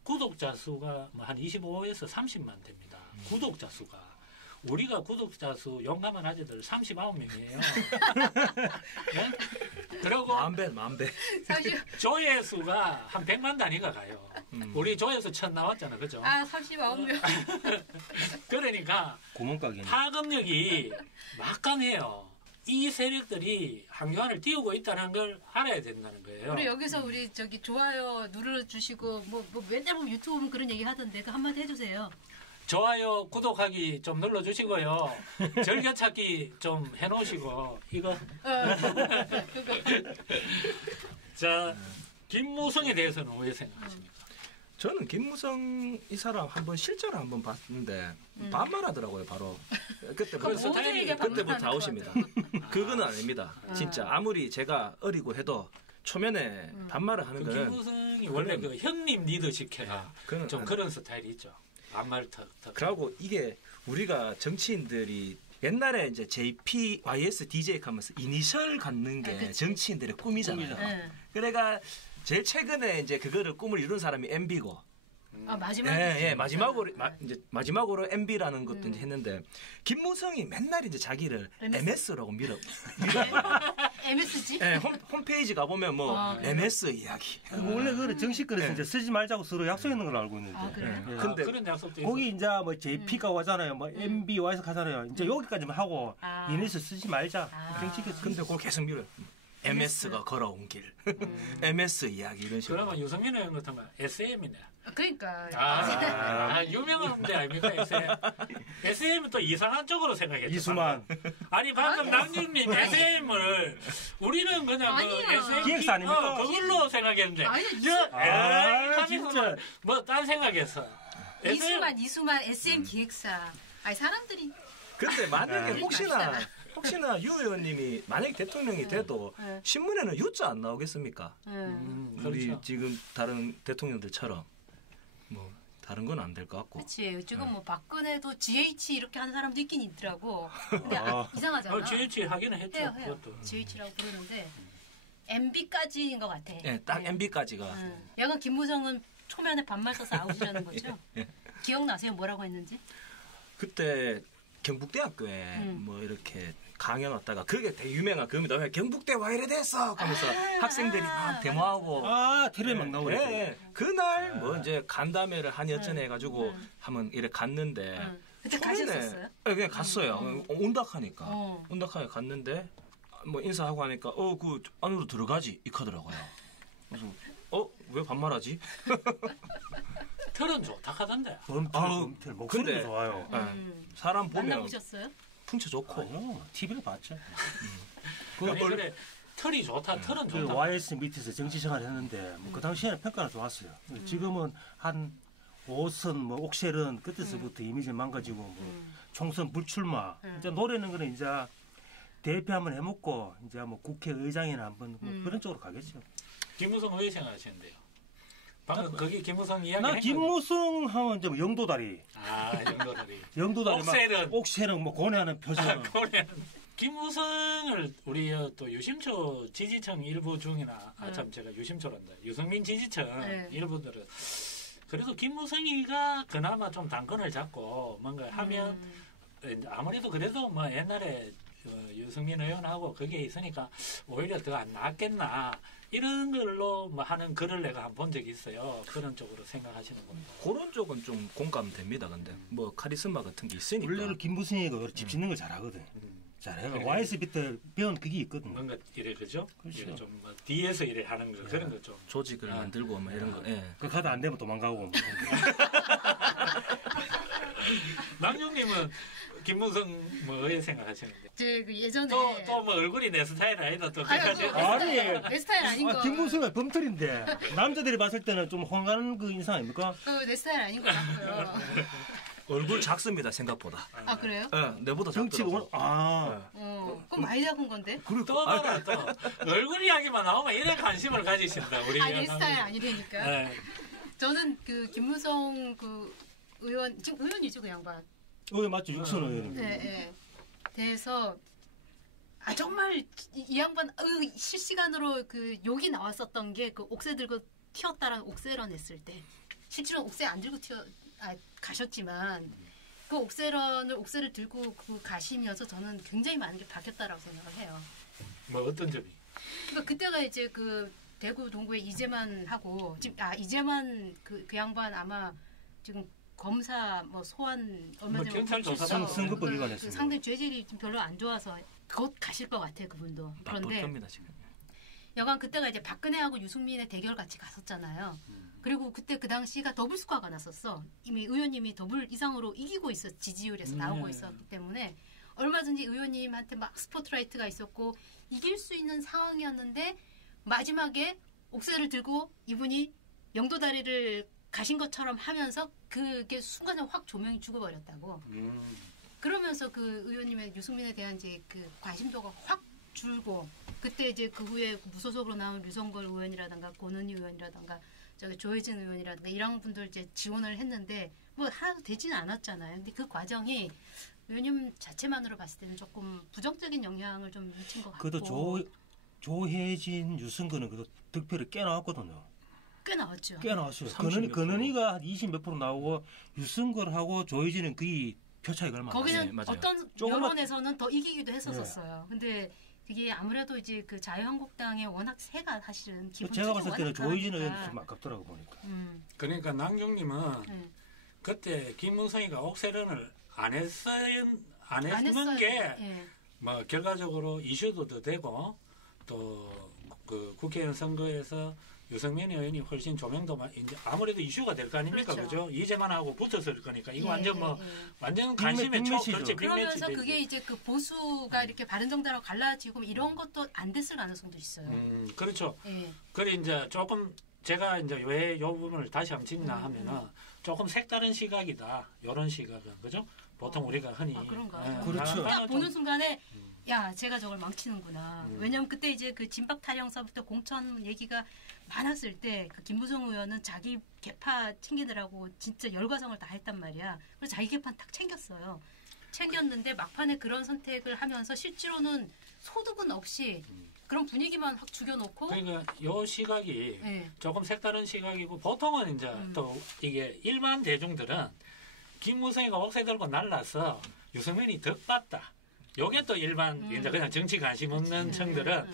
구독자 수가 뭐 한 25에서 30만 됩니다. 구독자 수가. 우리가 구독자 수 용감한 아재들 39명이에요. 네? 그리고 만배. 조회수가 한 100만 단위가 가요. 우리 조회수 첫 나왔잖아. 그죠? 39명. 그러니까 구멍가게 파급력이 막강해요. 이 세력들이 한교안을 띄우고 있다는 걸 알아야 된다는 거예요. 우리 여기서 우리 저기 좋아요 눌러주시고 뭐 맨날 보면 유튜브 보면 그런 얘기 하던데 그 한마디 해주세요. 좋아요, 구독하기 좀 눌러주시고요. 즐겨찾기 좀 해놓으시고 이거. 자, 김무성에 대해서는 왜 생각하십니까? 저는 김무성 이 사람 한번 실제로 한번 봤는데 반말하더라고요. 바로 그때부터 나오십니다. 그거는 아닙니다. 진짜 아무리 제가 어리고 해도 초면에 반말을 하는 거는 김무성이 원래 그 형님 리더십해라 좀 그런 스타일이 있죠. 반말 터. 그리고 이게 우리가 정치인들이 옛날에 이제 JP, YS, DJ 하면서 이니셜 갖는 게 정치인들의 꿈이잖아요. 그러니까 제일 최근에 이제 그거를 꿈을 이룬 사람이 MB고. 마지막으로 MB라는 것도 이제 했는데 김무성이 맨날 이제 자기를 MS라고 밀어. MSG? 네, 홈페이지 가보면 MS 이야기. 원래 그거를 정식글에서 이제 쓰지 말자고 서로 약속했는 걸로 알고 있는데. 그래요? 근데 그런 약속도 거기 이제 뭐 JP가 와잖아요. 뭐 MB 와서 가잖아요. 이제 여기까지만 하고 이니스 쓰지 말자. 정식에서. 근데 그걸 계속 밀어요. MS가 걸어온 길. MS 이야기 이런 식으로. 그러면 유승민 의원 같은 거 SM이네. 그러니까. 유명한 데 아닙니까 SM? SM은 또 이상한 쪽으로 생각했죠. 이수만. 아니 방금 남준님 SM을 우리는 그냥 그 SM 기획사 아닙니까? 그걸로 생각했는데. 진짜. 뭐딴 생각했어. 이수만 SM 기획사. 아니 사람들이. 근데 만약에 혹시나 유 의원님이 만약에 대통령이 돼도 신문에는 유자 안 나오겠습니까? 우리 그렇죠. 지금 다른 대통령들처럼 뭐 다른 건 안 될 것 같고. 그렇지. 지금 뭐 박근혜도 GH 이렇게 하는 사람도 있긴 있더라고. 근데 이상하잖아. GH 하기는 했죠. 해요. 그것도. GH라고 부르는데 MB까지인 것 같아. 네, 딱 MB까지가. 약간 김무성은 초면에 반말 써서 아웃이라는 거죠? 기억나세요? 뭐라고 했는지? 그때 경북대학교에 뭐 이렇게 강연 왔다가 그게 되게 유명한 겁니다. 왜 경북대 와 이래 됐어? 하면서 학생들이 막 데모하고 텔레 막 나오고. 그날 뭐 이제 간담회를 한 여전에 해가지고 한번 이래 갔는데 그때 가셨었어요? 네, 그냥 갔어요. 온다하니까 온다하니까 갔는데 뭐 인사하고 하니까 그 안으로 들어가지 이카더라고요. 그래서 왜 반말하지? 털은 좋다 하던데. 범틀 목소리도 근데, 좋아요. 사람 보면 만나보셨어요? 풍채 좋고. 아니요, TV를 봤죠. 그래 털이 좋다. 털은 좋다. YS 밑에서 정치 생활을 했는데 그 당시에는 평가가 좋았어요. 지금은 한 5선 뭐 옥셀은 그때서부터 이미지 망가지고 뭐 총선 불출마. 이제 노래는 거는 이제 대표 한번 해먹고 이제 뭐 국회의장이나 한번 뭐 그런 쪽으로 가겠죠. 김무성 왜 생각하시는데요? 방금 거기 김무성 이야기. 나 김무성 하면 좀 영도다리. 영도다리. 영도다리. 옥새는 뭐 고뇌하는 표정. 김무성을 우리 또 유심초 지지층 일부 중이나 참 제가 유심초란다. 유승민 지지층 일부들은 그래도 김무성이가 그나마 좀 당권을 잡고 뭔가 하면 아무래도 그래도 뭐 옛날에 유승민 의원하고 거기에 있으니까 오히려 더 안 나았겠나 이런 걸로 뭐 하는 글을 내가 한 본 적이 있어요. 그런 쪽으로 생각하시는 분들. 그런 쪽은 좀 공감됩니다. 근데 뭐 카리스마 같은 게 있으니까. 원래는 김무성이가 집 짓는 걸 잘하거든. 잘해요. 그래. YS 때 배운 그게 있거든. 뭔가 이래 그죠? 그렇죠. 이래 좀뭐 뒤에서 이래 하는 거 그런 거 좀. 조직을 만들고 뭐 이런 거. 예. 그 가다 안 되면 도망가고. 남용님은 김무성 뭐 어떻게 생각하시는데? 제 그 예전에 또 뭐 얼굴이 내 스타일 아니다 또 아유, 그까지. 아니. 내 스타일 아닌 거. 김무성은 범털인데 남자들이 봤을 때는 좀 혼나는 그 인상 아닙니까? 내 스타일 아닌 것 같고요. 얼굴 작습니다. 생각보다. 아 그래요? 예, 내보다 정치 작더라고. 그럼 많이 작은 건데. 또 봐라 또 얼굴 이야기만 나오면 이래 관심을 가지신다 우리. 내 스타일 아니라니까. 네. 저는 그 김무성 그 의원 지금 의원이죠 그 양반. 맞죠. 육선 의원님. 네. 대해서 정말 이 양반 실시간으로 그 욕이 나왔었던 게 그 옥새 들고 튀었다라는 옥새런 했을 때 실제로 옥새 안 들고 가셨지만 그 옥새를 들고 그 가시면서 저는 굉장히 많은 게 바뀌었다라고 생각을 해요. 뭐 어떤 점이? 그러니까 그때가 이제 그 대구 동구의 이재만 하고 지금 이재만 그 양반 아마 지금 검사 뭐 소환 얼마 전에 경찰 조사 선거법 위반했습니다. 상당히 죄질이 좀 별로 안 좋아서 곧 가실 것 같아요 그분도. 바쁠 그런데 겁니다 지금. 여간 그때가 이제 박근혜하고 유승민의 대결 같이 갔었잖아요. 그리고 그때 그 당시가 더블 스코어가 났었어. 이미 의원님이 더블 이상으로 이기고 있어 지지율에서 나오고 있었기 때문에 얼마든지 의원님한테 막 스포트라이트가 있었고 이길 수 있는 상황이었는데 마지막에 옥새를 들고 이분이 영도다리를 가신 것처럼 하면서 그게 순간에 확 조명이 죽어버렸다고. 그러면서 그 의원님의 유승민에 대한 이제 그 관심도가 확 줄고 그때 이제 그 후에 무소속으로 나온 류성걸 의원이라든가 권은희 의원이라든가 저기 조혜진 의원이라든가 이런 분들 이제 지원을 했는데 뭐 하나도 되지는 않았잖아요. 근데 그 과정이 의원님 자체만으로 봤을 때는 조금 부정적인 영향을 좀 미친 것 같고. 그래도 조혜진, 유승근은 그래도 득표를 꽤 나왔거든요. 꽤 나왔죠. 꽤 나왔어요. 30몇 근은이가 한 20몇 프로 나오고 유승근하고 조혜진은 거의 표 차이가 얼마 안 거기는 네, 맞아요. 어떤 조금만- 여론에서는 더 이기기도 했었어요. 근데 그게 아무래도 이제 그 자유한국당의 워낙 새가 사실은 기분 제가 봤을 때는 조혜진 은 의원이 좀 아깝더라고 보니까. 그러니까 남경님은 네. 그때 김무성이가 옥새런을 안 했으면 했어요. 게 예. 뭐 결과적으로 이슈도 더 되고 또 그 국회의원 선거에서 유승민 의원이 훨씬 조명도 이제 아무래도 이슈가 될 거 아닙니까, 그렇죠. 그죠? 이제만 하고 붙었을 거니까 이거 예, 완전 뭐 예. 완전 관심의 빅매치죠. 그렇지, 그러면서 빅매치 그게 되지. 이제 그 보수가 이렇게 바른정당으로 갈라지고 이런 것도 안 됐을 가능성도 있어요. 그렇죠. 예. 그래 이제 조금 제가 이제 왜 이 부분을 다시 한번 짚나 하면은 조금 색다른 시각이다. 이런 시각은 그죠? 보통 우리가 흔히 그런가요? 그렇죠. 딱 보는 순간에 야 제가 저걸 망치는구나. 왜냐면 그때 이제 그 진박 탈영사부터 공천 얘기가 많았을 때 그 김무성 의원은 자기 개파 챙기느라고 진짜 열과성을 다 했단 말이야. 그래서 자기 개파 딱 챙겼어요. 챙겼는데 막판에 그런 선택을 하면서 실제로는 소득은 없이 그런 분위기만 확 죽여놓고 그러니까 요 시각이 예. 조금 색다른 시각이고 보통은 이제 또 이게 일반 대중들은 김무성이가 옥새 들고 날라서 유승민이 덕봤다. 요게 또 일반 이제 그냥 정치 관심 없는 층들은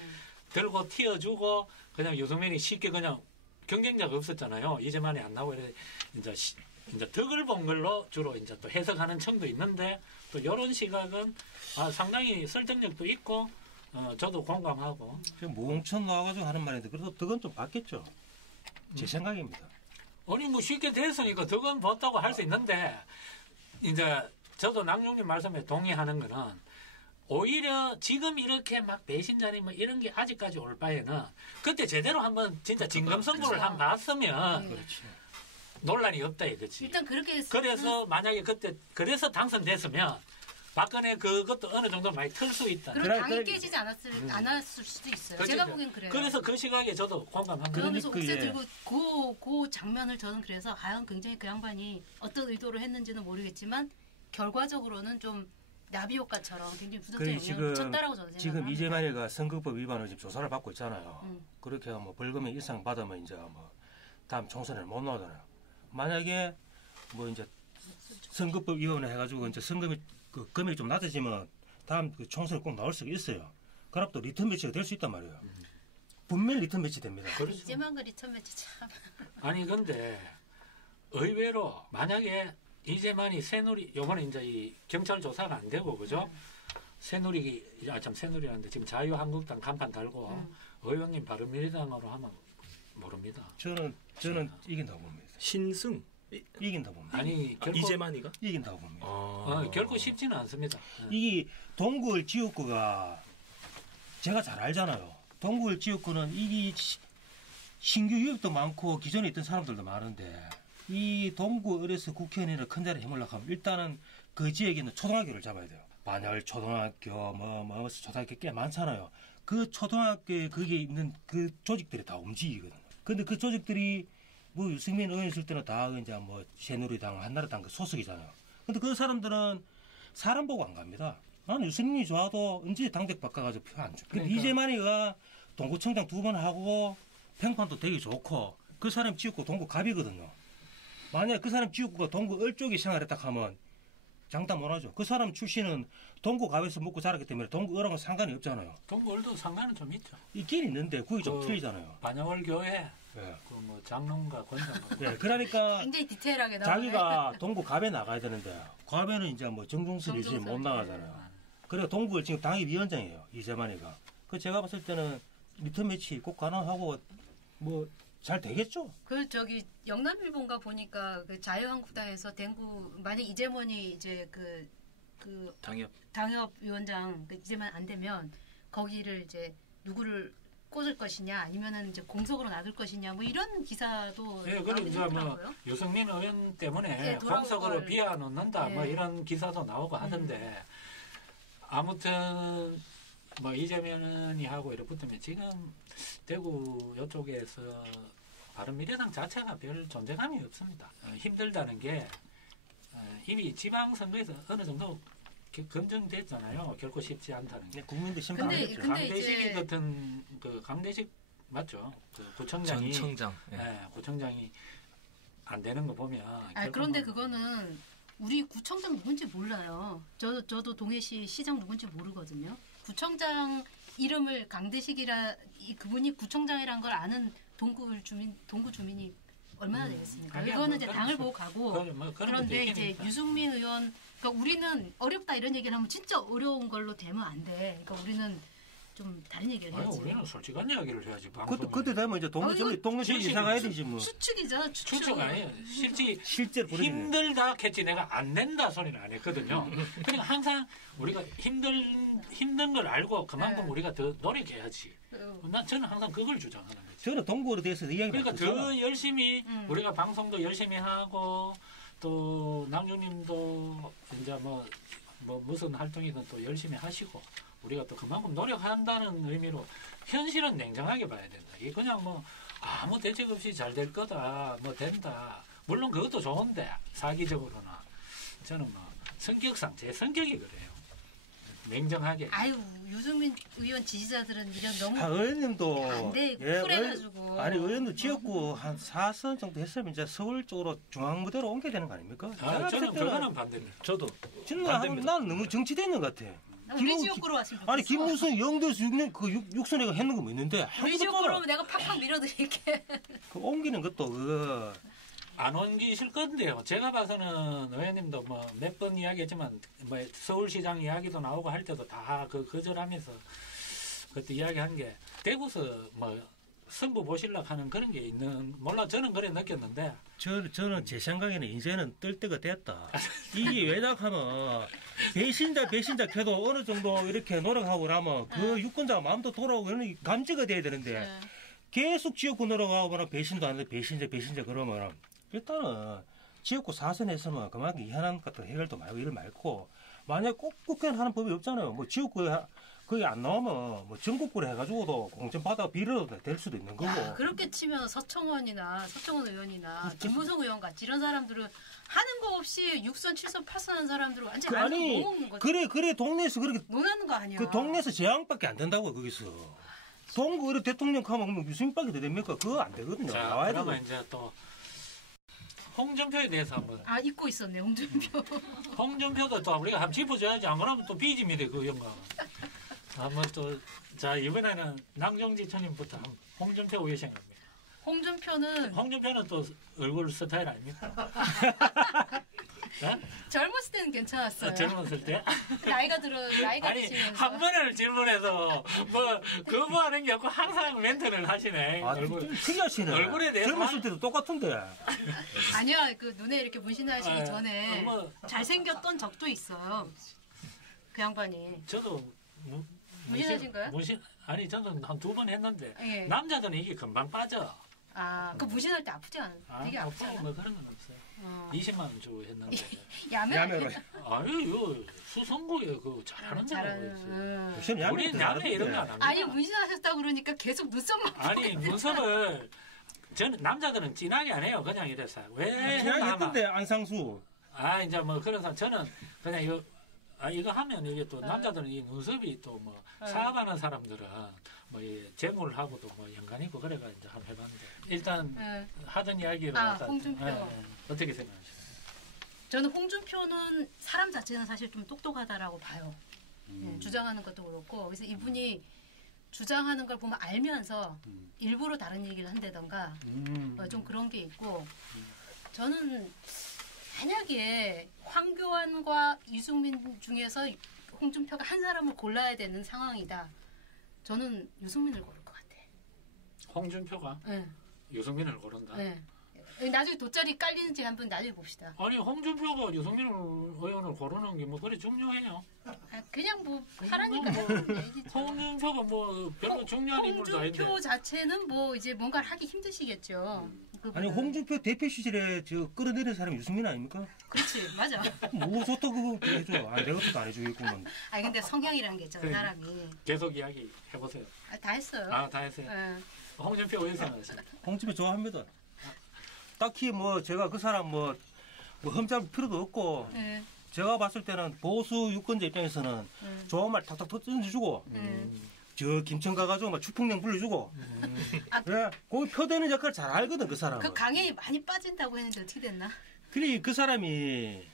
들고 튀어주고 그냥 유승민이 쉽게 그냥 경쟁자가 없었잖아요. 이제만이 안 나오고 이래 이제 덕을 본 걸로 주로 이제 또 해석하는 층도 있는데 또 이런 시각은 상당히 설득력도 있고 저도 공감하고. 모홍천 나와가지고 하는 말인데 그래도 덕은 좀 받겠죠. 제 생각입니다. 아니 뭐 쉽게 됐으니까 덕은 봤다고 할 수 있는데 이제 저도 남용님 말씀에 동의하는 거는 오히려 지금 이렇게 막 배신자니 뭐 이런 게 아직까지 올 바에는 그때 제대로 한번 진짜 진검승부를 한번 봤으면 논란이 없다 이거지. 일단 그렇게 그래서 만약에 그때 그래서 당선됐으면 박근혜 그것도 어느 정도 많이 틀 수 있다. 그런 당이 깨지지 않았을 수도 있어요. 그렇죠. 제가 보기엔 그래요. 그래서 그 시각에 저도 공감합니다. 그러면서 그러니까, 옥새 예. 들고 그 장면을 저는 그래서 과연 굉장히 그 양반이 어떤 의도로 했는지는 모르겠지만 결과적으로는 좀 나비 효과처럼 굉장히 부정적인 영향을 미쳤다라고 저는 지금 생각합니다. 이재만이가 선거법 위반으로 지금 조사를 받고 있잖아요. 그렇게 뭐 벌금의 일상 받으면 이제 뭐 다음 총선에 못 나오잖아요. 만약에 뭐 이제 선거법 위반을 해가지고 이제 선거금 그 금액이 좀 낮아지면 다음 그 총선에 꼭 나올 수가 있어요. 그럼 또 리턴 매치가 될 수 있단 말이에요. 분명히 리턴 매치 됩니다. 그렇죠. 이제만 그 리턴 매치 참. 아니 근데 의외로 만약에 이재만이 새누리 요번에 이제 이 경찰 조사가 안 되고 그죠? 새누리라는데 지금 자유한국당 간판 달고 의원님 바른미래당으로 하면 모릅니다. 저는 이긴다고 봅니다. 신승 이긴다고 봅니다. 아니 결코 이재만이가 이긴다고 봅니다. 결코 쉽지는 않습니다. 이게 동구을 지역구가 제가 잘 알잖아요. 동구을 지역구는 이게 신규 유입도 많고 기존에 있던 사람들도 많은데 이 동구을에서 국회의원이나 큰 자리에 힘을 하면 일단은 그 지역에 있는 초등학교를 잡아야 돼요. 반열 초등학교 뭐 초등학교 꽤 많잖아요. 그 초등학교에 거기에 있는 그 조직들이 다 움직이거든요. 근데 그 조직들이 뭐 유승민 의원 있을 때는 다 이제 뭐 새누리당, 한나라당 그 소속이잖아요. 근데 그 사람들은 사람 보고 안 갑니다. 나는 유승민이 좋아도 언제 당대표 바꿔가지고 표 안 줘. 근데 그러니까. 이재만이가 동구청장 2번 하고 평판도 되게 좋고 그 사람 지역구 동구 갑이거든요. 만약 그 사람 지역구가 동구 을 쪽에 생활했다 하면 장담 못하죠. 그 사람 출신은 동구 갑에서 먹고 자랐기 때문에 동구 을하고 상관이 없잖아요. 동구을도 상관은 좀 있죠. 있긴 있는데 그게 좀 그 틀리잖아요. 반야월 교회 예. 그 뭐 장롱과 권장 예, 그러니까 굉장히 디테일하게 나오네. 자기가 동구 갑에 나가야 되는데 갑에는 이제 뭐 정종슬이 이제 못 나가잖아요. 그래서 동구를 지금 당협위원장이에요. 이재만이가. 그 제가 봤을 때는 리턴 매치 꼭 가능하고 뭐 잘 되겠죠. 그 저기 영남일본가 보니까 그 자유한국당에서 댕구 만약 이재만이 이제 그 당협위원장 그 이재만 안 되면 거기를 이제 누구를 꽂을 것이냐 아니면은 이제 공석으로 놔둘 것이냐 뭐 이런 기사도 예, 그리고 이제 뭐 나오더라고요. 유승민 의원 때문에 예, 돌아온 공석으로 걸. 비워놓는다 뭐 예. 이런 기사도 나오고 하던데 아무튼 뭐 이재명이 하고 이렇게 붙으면 지금 대구 이쪽에서 바른미래당 자체가 별 존재감이 없습니다. 힘들다는 게 이미 지방선거에서 어느 정도 검증됐잖아요. 결코 쉽지 않다는 게. 국민들 심판 안 했죠. 근데 강대식 이제- 같은 그 강대식 맞죠? 그 구청장이 전청장. 예. 구청장이 안 되는 거 보면. 그런데 그거는 우리 구청장 누군지 몰라요. 저도 동해시 시장 누군지 모르거든요. 구청장 이름을 강대식이라 그분이 구청장이란 걸 아는 동구 주민이 얼마나 되겠습니까? 아니야, 이거는 뭐 이제 그런 당을 거- 보고 가고 그런 그런데 것도 이제 있겠니까. 유승민 의원 그러니까 우리는 어렵다 이런 얘기를 하면 진짜 어려운 걸로 되면 안 돼. 그러니까 우리는 좀 다른 얘기를 아니, 해야지. 우리는 솔직한 이야기를 해야지. 방송에. 그때 되면 이제 동네 이거 동네 좀 실시- 이사 가야 되지 뭐. 추측이잖아. 추측 아니에요. 실제로 부르겠네. 힘들다 했지 내가 안 된다 소리는 안 했거든요. 그러니까 항상 우리가 힘든 걸 알고 그만큼 네. 우리가 더 노력해야지. 저는 항상 그걸 주장하는 거지. 저는 동구에 대해서 이야기 그러니까 더 열심히 우리가 방송도 열심히 하고 또 남주님도 이제 뭐 무슨 활동이든 또 열심히 하시고 우리가 또 그만큼 노력한다는 의미로 현실은 냉정하게 봐야 된다. 이게 그냥 뭐 아무 대책 없이 잘 될 거다 뭐 된다. 물론 그것도 좋은데 사기적으로나 저는 뭐 성격상 제 성격이 그래요. 냉정하게. 아유 유승민 의원 지지자들은 이런 너무 의원님도 안 돼, 예, 쿨해가지고. 아니 의원도 지역구 한 4선 정도 했으면 이제 서울 쪽으로 중앙무대로 옮겨야 되는 거 아닙니까? 제가 저는 봤을 때는 그거는 반대입니다. 저도 진짜 반대입니다. 난 너무 정치돼 있는 것 같아. 우리 지역구로 왔으면 좋겠어. 아니 김무성 영도에서 6년 그 육선회가 했는 거 뭐 있는데 우리 한국도 지역구로 따라 오면 내가 팍팍 밀어드릴게. 그 옮기는 것도 그거 안 옮기실 건데요. 제가 봐서는 의원님도 뭐 몇 번 이야기했지만 뭐 서울시장 이야기도 나오고 할 때도 다 그 거절하면서 그때 이야기한 게 대구서 뭐 승부 보실락 하는 그런 게 있는 몰라 저는 그래 느꼈는데 저는 제 생각에는 이제는 뜰 때가 됐다. 이게 왜냐하면 배신자 켜도 어느 정도 이렇게 노력하고 나면 그 유권자가 마음도 돌아오고 이런 감지가 돼야 되는데 계속 지역구 노력하고 배신도 안 돼 배신자 그러면 일단은 지역구 4선에서는 그만큼 이한한 같은 해결도 말고 일 말고 만약 꼭 국회의원 하는 법이 없잖아요. 뭐 지역구에 그게 안 나오면 뭐 전국구로 해가지고도 공천 받아 비례도 될 수도 있는 거고. 야, 그렇게 치면 서청원 의원이나 김무성 의원 같이 이런 사람들은 하는 거 없이 6선, 7선, 8선 하는 사람들은 완전 안 아니 먹는 거지. 그래 동네에서 그렇게 논하는 거 아니야. 그 동네에서 재앙밖에 안 된다고 거기서. 동구 이렇게 대통령 가면 뭐 유승민밖에 더 됩니까? 그거 안 되거든요. 자 나와야 되고. 그러면 이제 또 홍준표에 대해서 한번. 잊고 있었네, 홍준표. 홍준표도 또 우리가 한번 짚어줘야지. 안 그러면 또 삐집니다, 그 영광. 한번 또, 자, 이번에는 낭정지 천님부터 홍준표 왜 생각합니까? 홍준표는 또 얼굴 스타일 아닙니까? 네? 젊었을 때는 괜찮았어요. 젊었을 때? 나이가 아니, 드시면서. 한 번을 질문해서 뭐 거부하는 게 없고 항상 멘트를 하시네. 좀 특이하시네. 얼굴에 대해서 젊었을 때도 똑같은데. 아니야, 그 눈에 이렇게 문신하시기 전에 뭐, 잘생겼던 적도 있어요. 그 양반이. 저도 문신하신 거예요? 아니 저도 한 2번 했는데 예. 남자들은 이게 금방 빠져. 그 문신할 때 아프지 않아? 되게 아프지 않아? 뭐 그런 건 없어요. 20만 원 주고 했는데. 야매로. 아유, 이거 수성구에 그 잘하는 데가 우리 야매 이런 거 안 합니다. 아니 문신하셨다고 그러니까 계속 눈썹만. 아니 눈썹을 저는 남자들은 진하게 안 해요. 그냥 이래서 왜 진하게 했던데 안상수. 이제 뭐 그런 사람 저는 그냥 이거 하면 이게 또 남자들은 이 눈썹이 또 뭐 사업하는 사람들은 뭐 재물을 하고도 뭐 연관 있고 그래가 이제 한번 해봤는데 일단 하던 이야기로 홍준표 어떻게 생각하세요? 저는 홍준표는 사람 자체는 사실 좀 똑똑하다라고 봐요. 주장하는 것도 그렇고 그래서 이분이 주장하는 걸 보면 알면서 일부러 다른 얘기를 한다던가 좀 그런 게 있고 저는 만약에 황교안과 유승민 중에서 홍준표가 한 사람을 골라야 되는 상황이다. 저는 유승민을 고를 것 같아. 홍준표가? 네. 유승민을 고른다? 네. 나중에 돗자리 깔리는지 한번 나중에 봅시다. 아니 홍준표가 유승민 의원을 고르는 게 뭐 그리 중요해요? 그냥 뭐 하라니까. 홍준표가 뭐 별로 중요한 인물도 아닌데. 홍준표 자체는 뭐 이제 뭔가를 하기 힘드시겠죠. 아니 홍준표 대표 시절에 저 끌어내린 사람이 유승민 아닙니까? 그렇지 맞아. 뭐 좋다 그거 해줘. 내 것도 안 해주겠구만. 아니 근데 성향이란 게 있잖아 사람이. 계속 이야기 해보세요. 다 했어요. 다 했어요. 홍준표 왜 생각하세요? 홍준표 좋아합니다. 딱히 뭐 제가 그 사람 뭐 흠잡을 필요도 없고 제가 봤을 때는 보수 유권자 입장에서는 좋은 말 탁탁 던져주고 저 김천 가가지고 막 추풍령 불러주고 예, 거기 표되는 역할을 잘 알거든 그 사람은. 그 강에 많이 빠진다고 했는데 어떻게 됐나? 그래 그 사람이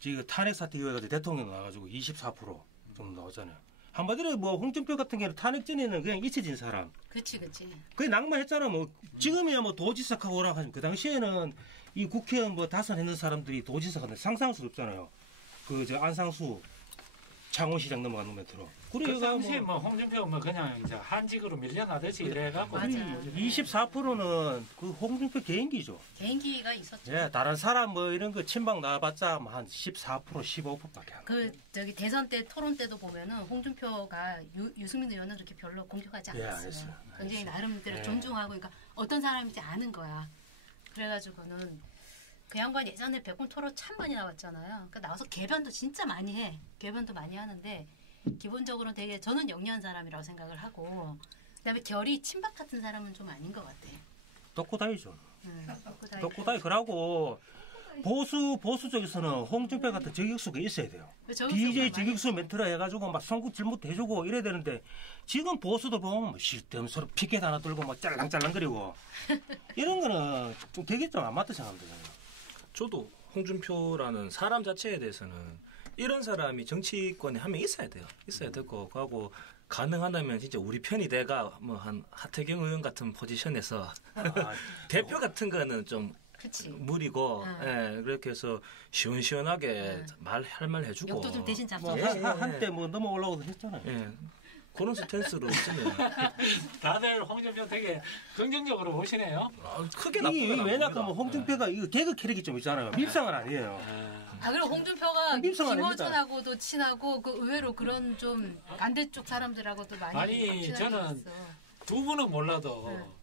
지금 탄핵 사태 이후에 대통령 나와가지고 24% 정도 나오잖아요. 한마디로 뭐 홍준표 같은 경우는 탄핵 전에는 그냥 잊혀진 사람. 그치. 그게 낭만했잖아. 뭐 지금이야 뭐 도지사하고 오라 하지만 그 당시에는 이 국회의원 뭐 다선했는 사람들이 도지사가 상상할 수 없잖아요. 그 저 안상수 창원시장 넘어가는 멘트로. 그 당시에 뭐 홍준표 뭐 그냥 이제 한직으로 밀려나듯이 이래갖고 24%는 그 홍준표 개인기죠. 개인기가 있었죠. 예, 다른 사람 뭐 이런 거 친박 나와봤자 한 14% 15%밖에 안. 그 저기 대선 때 토론 때도 보면은 홍준표가 유승민 의원은 그렇게 별로 공격하지 않았어요. 굉장히 나름대로 존중하고 그러니까 어떤 사람인지 아는 거야. 그래가지고는. 그 양반 예전에 백분 토론 참 많이 나왔잖아요. 그러니까 나와서 개변도 진짜 많이 해. 개변도 많이 하는데 기본적으로는 되게 저는 영리한 사람이라고 생각을 하고 그다음에 결이 친박 같은 사람은 좀 아닌 것 같아. 덕구다이죠. 덕구다이 그러고 보수 쪽에서는 홍준표 같은 저격수가 있어야 돼요. DJ 저격수 멘트라 해가지고 막 선거 질문도 해주고 이래야 되는데 지금 보수도 보면 뭐 쓸데없는 서로 피켓 하나 들고 막 짤랑짤랑거리고 이런 거는 좀 되게 좀 안 맞다 생각합니다. 저도 홍준표라는 사람 자체에 대해서는 이런 사람이 정치권에 한 명 있어야 돼요. 있어야 되고 그하고 가능하다면 진짜 우리 편이 돼가 뭐 한 하태경 의원 같은 포지션에서 대표 같은 거는 좀 무리고 그렇게 해서 시원시원하게 할 말 해주고 역도 좀 대신 잡죠. 한때 뭐 넘어올라고도 했잖아요. 그런 스탠스로 있으면 다들 홍준표 되게 긍정적으로 보시네요. 크게 나쁘게 왜냐하면 홍준표가 이거 개그 캐릭이 좀 있잖아요. 밉상은 아니에요. 그리고 홍준표가 김어준하고도 친하고 그 의외로 그런 좀 반대쪽 사람들하고도 많이 아니 저는 두 분은 몰라도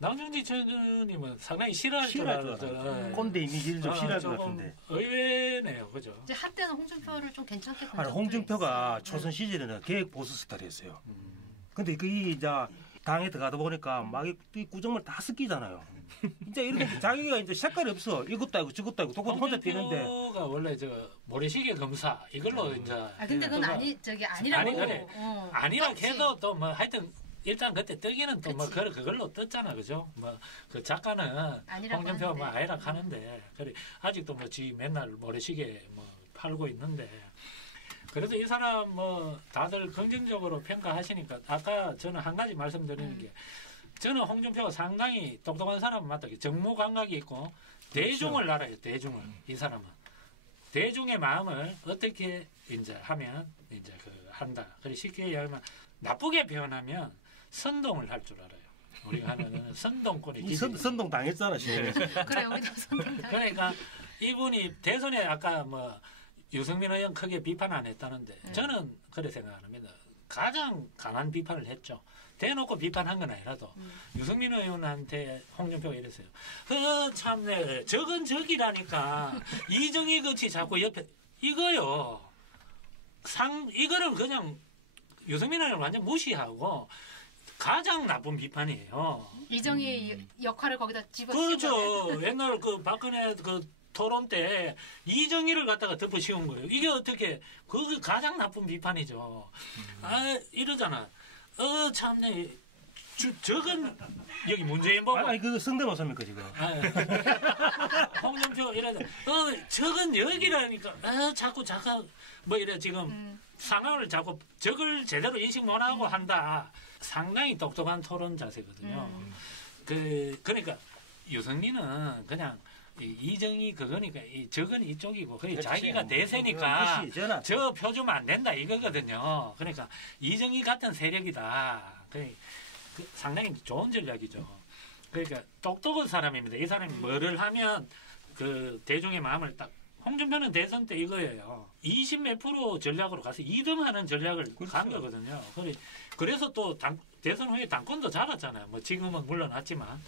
남정지 전님은 상당히 싫어할 줄 알았죠. 꼰대 이미지를 좀 싫어할 것 같은데. 의외네요, 그죠? 이제 한때는 홍준표를 좀 괜찮게 본 적도 홍준표가 초선 시절에는 계획 보수 스타일이었어요. 근데 그 이제 당에 들어가다 보니까 막 이 구정을 다 섞이잖아요. 진짜 이렇게 자기가 이제 색깔이 없어. 이것도 아니고 저것도 아니고 똑같은 혼자 뛰는데. 홍준표가 원래 저 모래시계 검사 이걸로 이제. 근데 그건 아니라고. 아니라 해도 또 뭐 하여튼. 일단 그때 뜨기는 또 뭐 그걸로 떴잖아, 그죠? 뭐 그 작가는 홍준표 뭐 아니라 하는데 그래 아직도 뭐 지 맨날 모래시계 뭐 팔고 있는데 그래도 이 사람 뭐 다들 긍정적으로 평가하시니까 아까 저는 한 가지 말씀드리는 게 저는 홍준표가 상당히 똑똑한 사람 맞다. 정무 감각이 있고 대중을 그렇죠. 알아요. 대중을 이 사람은 대중의 마음을 어떻게 이제 하면 이제 그 한다. 그래 쉽게 얘기하면 나쁘게 표현하면 선동을 할 줄 알아요. 우리가 하는 선동권이 기질. 선동 당했잖아 지금. 그래 우리도 선동. 그러니까 이분이 대선에 아까 뭐 유승민 의원 크게 비판 안 했다는데 저는 그래 생각합니다. 가장 강한 비판을 했죠. 대놓고 비판한 건 아니라도 유승민 의원한테 홍준표가 이랬어요. 참네 적은 적이라니까 이정희 같이 자꾸 옆에 이거요. 이거는 그냥 유승민 의원을 완전 무시하고 가장 나쁜 비판이에요. 이정희 역할을 거기다 집어씌운 그렇죠. 옛날 그 박근혜 그 토론 때 이정희를 갖다가 덮어 씌운 거예요. 이게 어떻게 그게 가장 나쁜 비판이죠. 아 이러잖아. 참네. 적은 여기 문재인 보고 아니 그 성대모사입니까 지금? 홍준표 이러다. 적은 여기라니까. 자꾸 잠깐 뭐 이래 지금 상황을 자꾸 적을 제대로 인식 못하고 한다. 상당히 똑똑한 토론 자세거든요. 그러니까 유승민은 그냥 이정희 그거니까 적은 이쪽이고 그게 자기가 대세니까 저 표 주면 안 된다 이거거든요. 그러니까 이정희 같은 세력이다. 상당히 좋은 전략이죠. 그러니까 똑똑한 사람입니다. 이 사람이 뭐를 하면 그 대중의 마음을 딱 홍준표는 대선 때 이거예요. 20몇 프로 전략으로 가서 2등하는 전략을 그렇죠. 간 거거든요. 그래서 또 대선 후에 당권도 잡았잖아요. 뭐 지금은 물러났지만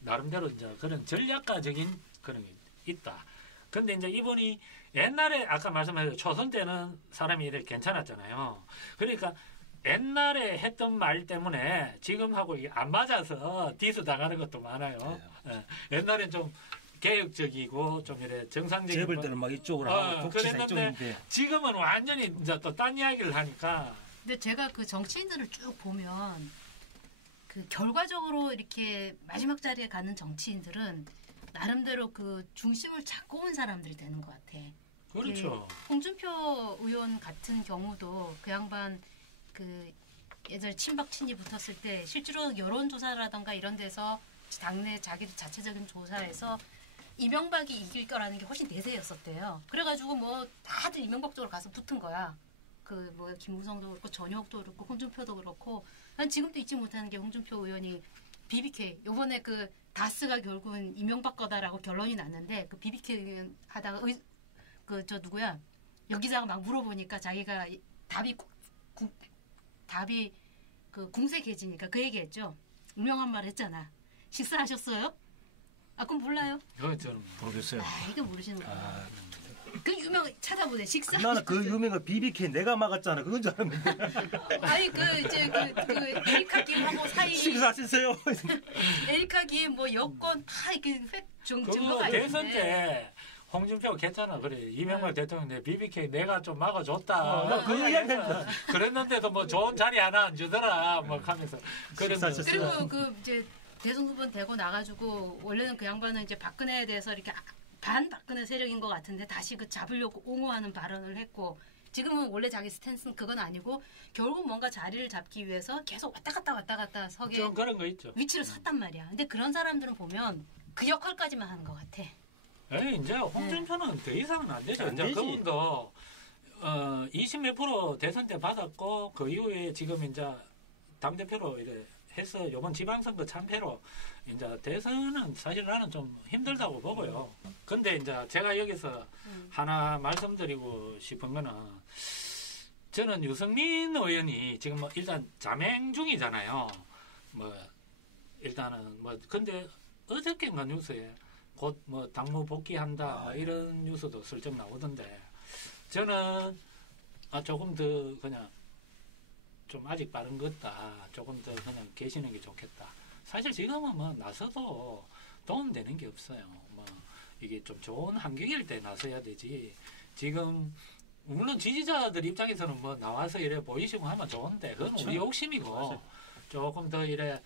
나름대로 이제 그런 전략가적인 그런 게 있다. 근데 이제 이분이 옛날에 아까 말씀하신 초선 때는 사람이 이렇게 괜찮았잖아요. 그러니까 옛날에 했던 말 때문에 지금하고 이게 안 맞아서 디스 당하는 것도 많아요. 네. 옛날엔 좀 개혁적이고 좀 이래 정상적인 재벌 때는 막 이쪽으로 하고 독치사 이쪽인데 지금은 완전히 이제 또 딴 이야기를 하니까. 근데 제가 그 정치인들을 쭉 보면 그 결과적으로 이렇게 마지막 자리에 가는 정치인들은 나름대로 그 중심을 잡고 온 사람들이 되는 것 같아. 그렇죠. 홍준표 의원 같은 경우도 그 양반 그 예전에 친박 친이 붙었을 때 실제로 여론조사라던가 이런 데서 당내 자기 자체적인 조사에서 이명박이 이길 거라는 게 훨씬 내세였었대요. 그래가지고 뭐 다들 이명박 쪽으로 가서 붙은 거야. 그 뭐 김무성도 그렇고 전역도 그렇고 홍준표도 그렇고 난 지금도 잊지 못하는 게 홍준표 의원이 BBK 요번에 그 다스가 결국은 이명박 거다라고 결론이 났는데 그 BBK 의원 하다가 그 저 누구야 여기다가 막 물어보니까 자기가 답이 그 궁세 계지니까 그 얘기했죠. 유명한 말 했잖아. 식사하셨어요? 아 그럼 몰라요? 저는 모르겠어요. 이거 모르시는구나. 그 유명 찾아보네. 식사. 나는 그 유명한 BBK 내가 막았잖아. 그건 줄 알았는데. 아니 그 이제 그 에리카 김하고 사이. 식사하셨어요? 에리카 김 뭐 여권 다 이렇게 증거가 있는데. 대선 때 홍준표 괜찮아. 그래. 이명박 대통령 내 BBK 내가 좀 막아줬다. 그 이야기했다. 그랬는데도 뭐 좋은 자리 하나 안 주더라. 뭐 하면서. 그리고 그 이제 대선 후보 되고 나가지고 원래는 그 양반은 이제 박근혜에 대해서 이렇게 반박근혜 세력인 것 같은데 다시 그 잡으려고 옹호하는 발언을 했고 지금은 원래 자기 스탠스는 그건 아니고 결국 뭔가 자리를 잡기 위해서 계속 왔다 갔다 서게 좀 그런 거 있죠. 위치를 섰단 말이야. 근데 그런 사람들은 보면 그 역할까지만 하는 것 같아. 에이, 이제 홍준표는 더 이상은 안 되죠. 안 이제 되지. 그분도 20몇 프로 대선 때 받았고 그 이후에 지금 이제 당대표로 이래 해서 이번 지방선거 참패로 이제 대선은 사실 나는 좀 힘들다고 보고요. 근데 이제 제가 여기서 하나 말씀드리고 싶은 거는 저는 유승민 의원이 지금 뭐 일단 자맹 중이잖아요. 뭐 일단은 뭐 근데 어저께인가 뉴스에 곧 뭐 당무 복귀한다 뭐 이런 뉴스도 슬쩍 나오던데 저는 조금 더 그냥 좀 아직 빠른 것 같다. 조금 더 그냥 계시는 게 좋겠다. 사실 지금은 뭐 나서도 도움되는 게 없어요. 뭐 이게 좀 좋은 환경일 때 나서야 되지. 지금 물론 지지자들 입장에서는 뭐 나와서 이래 보이시고 하면 좋은데 그건 그렇죠. 우리 욕심이고 맞아요. 조금 더 이래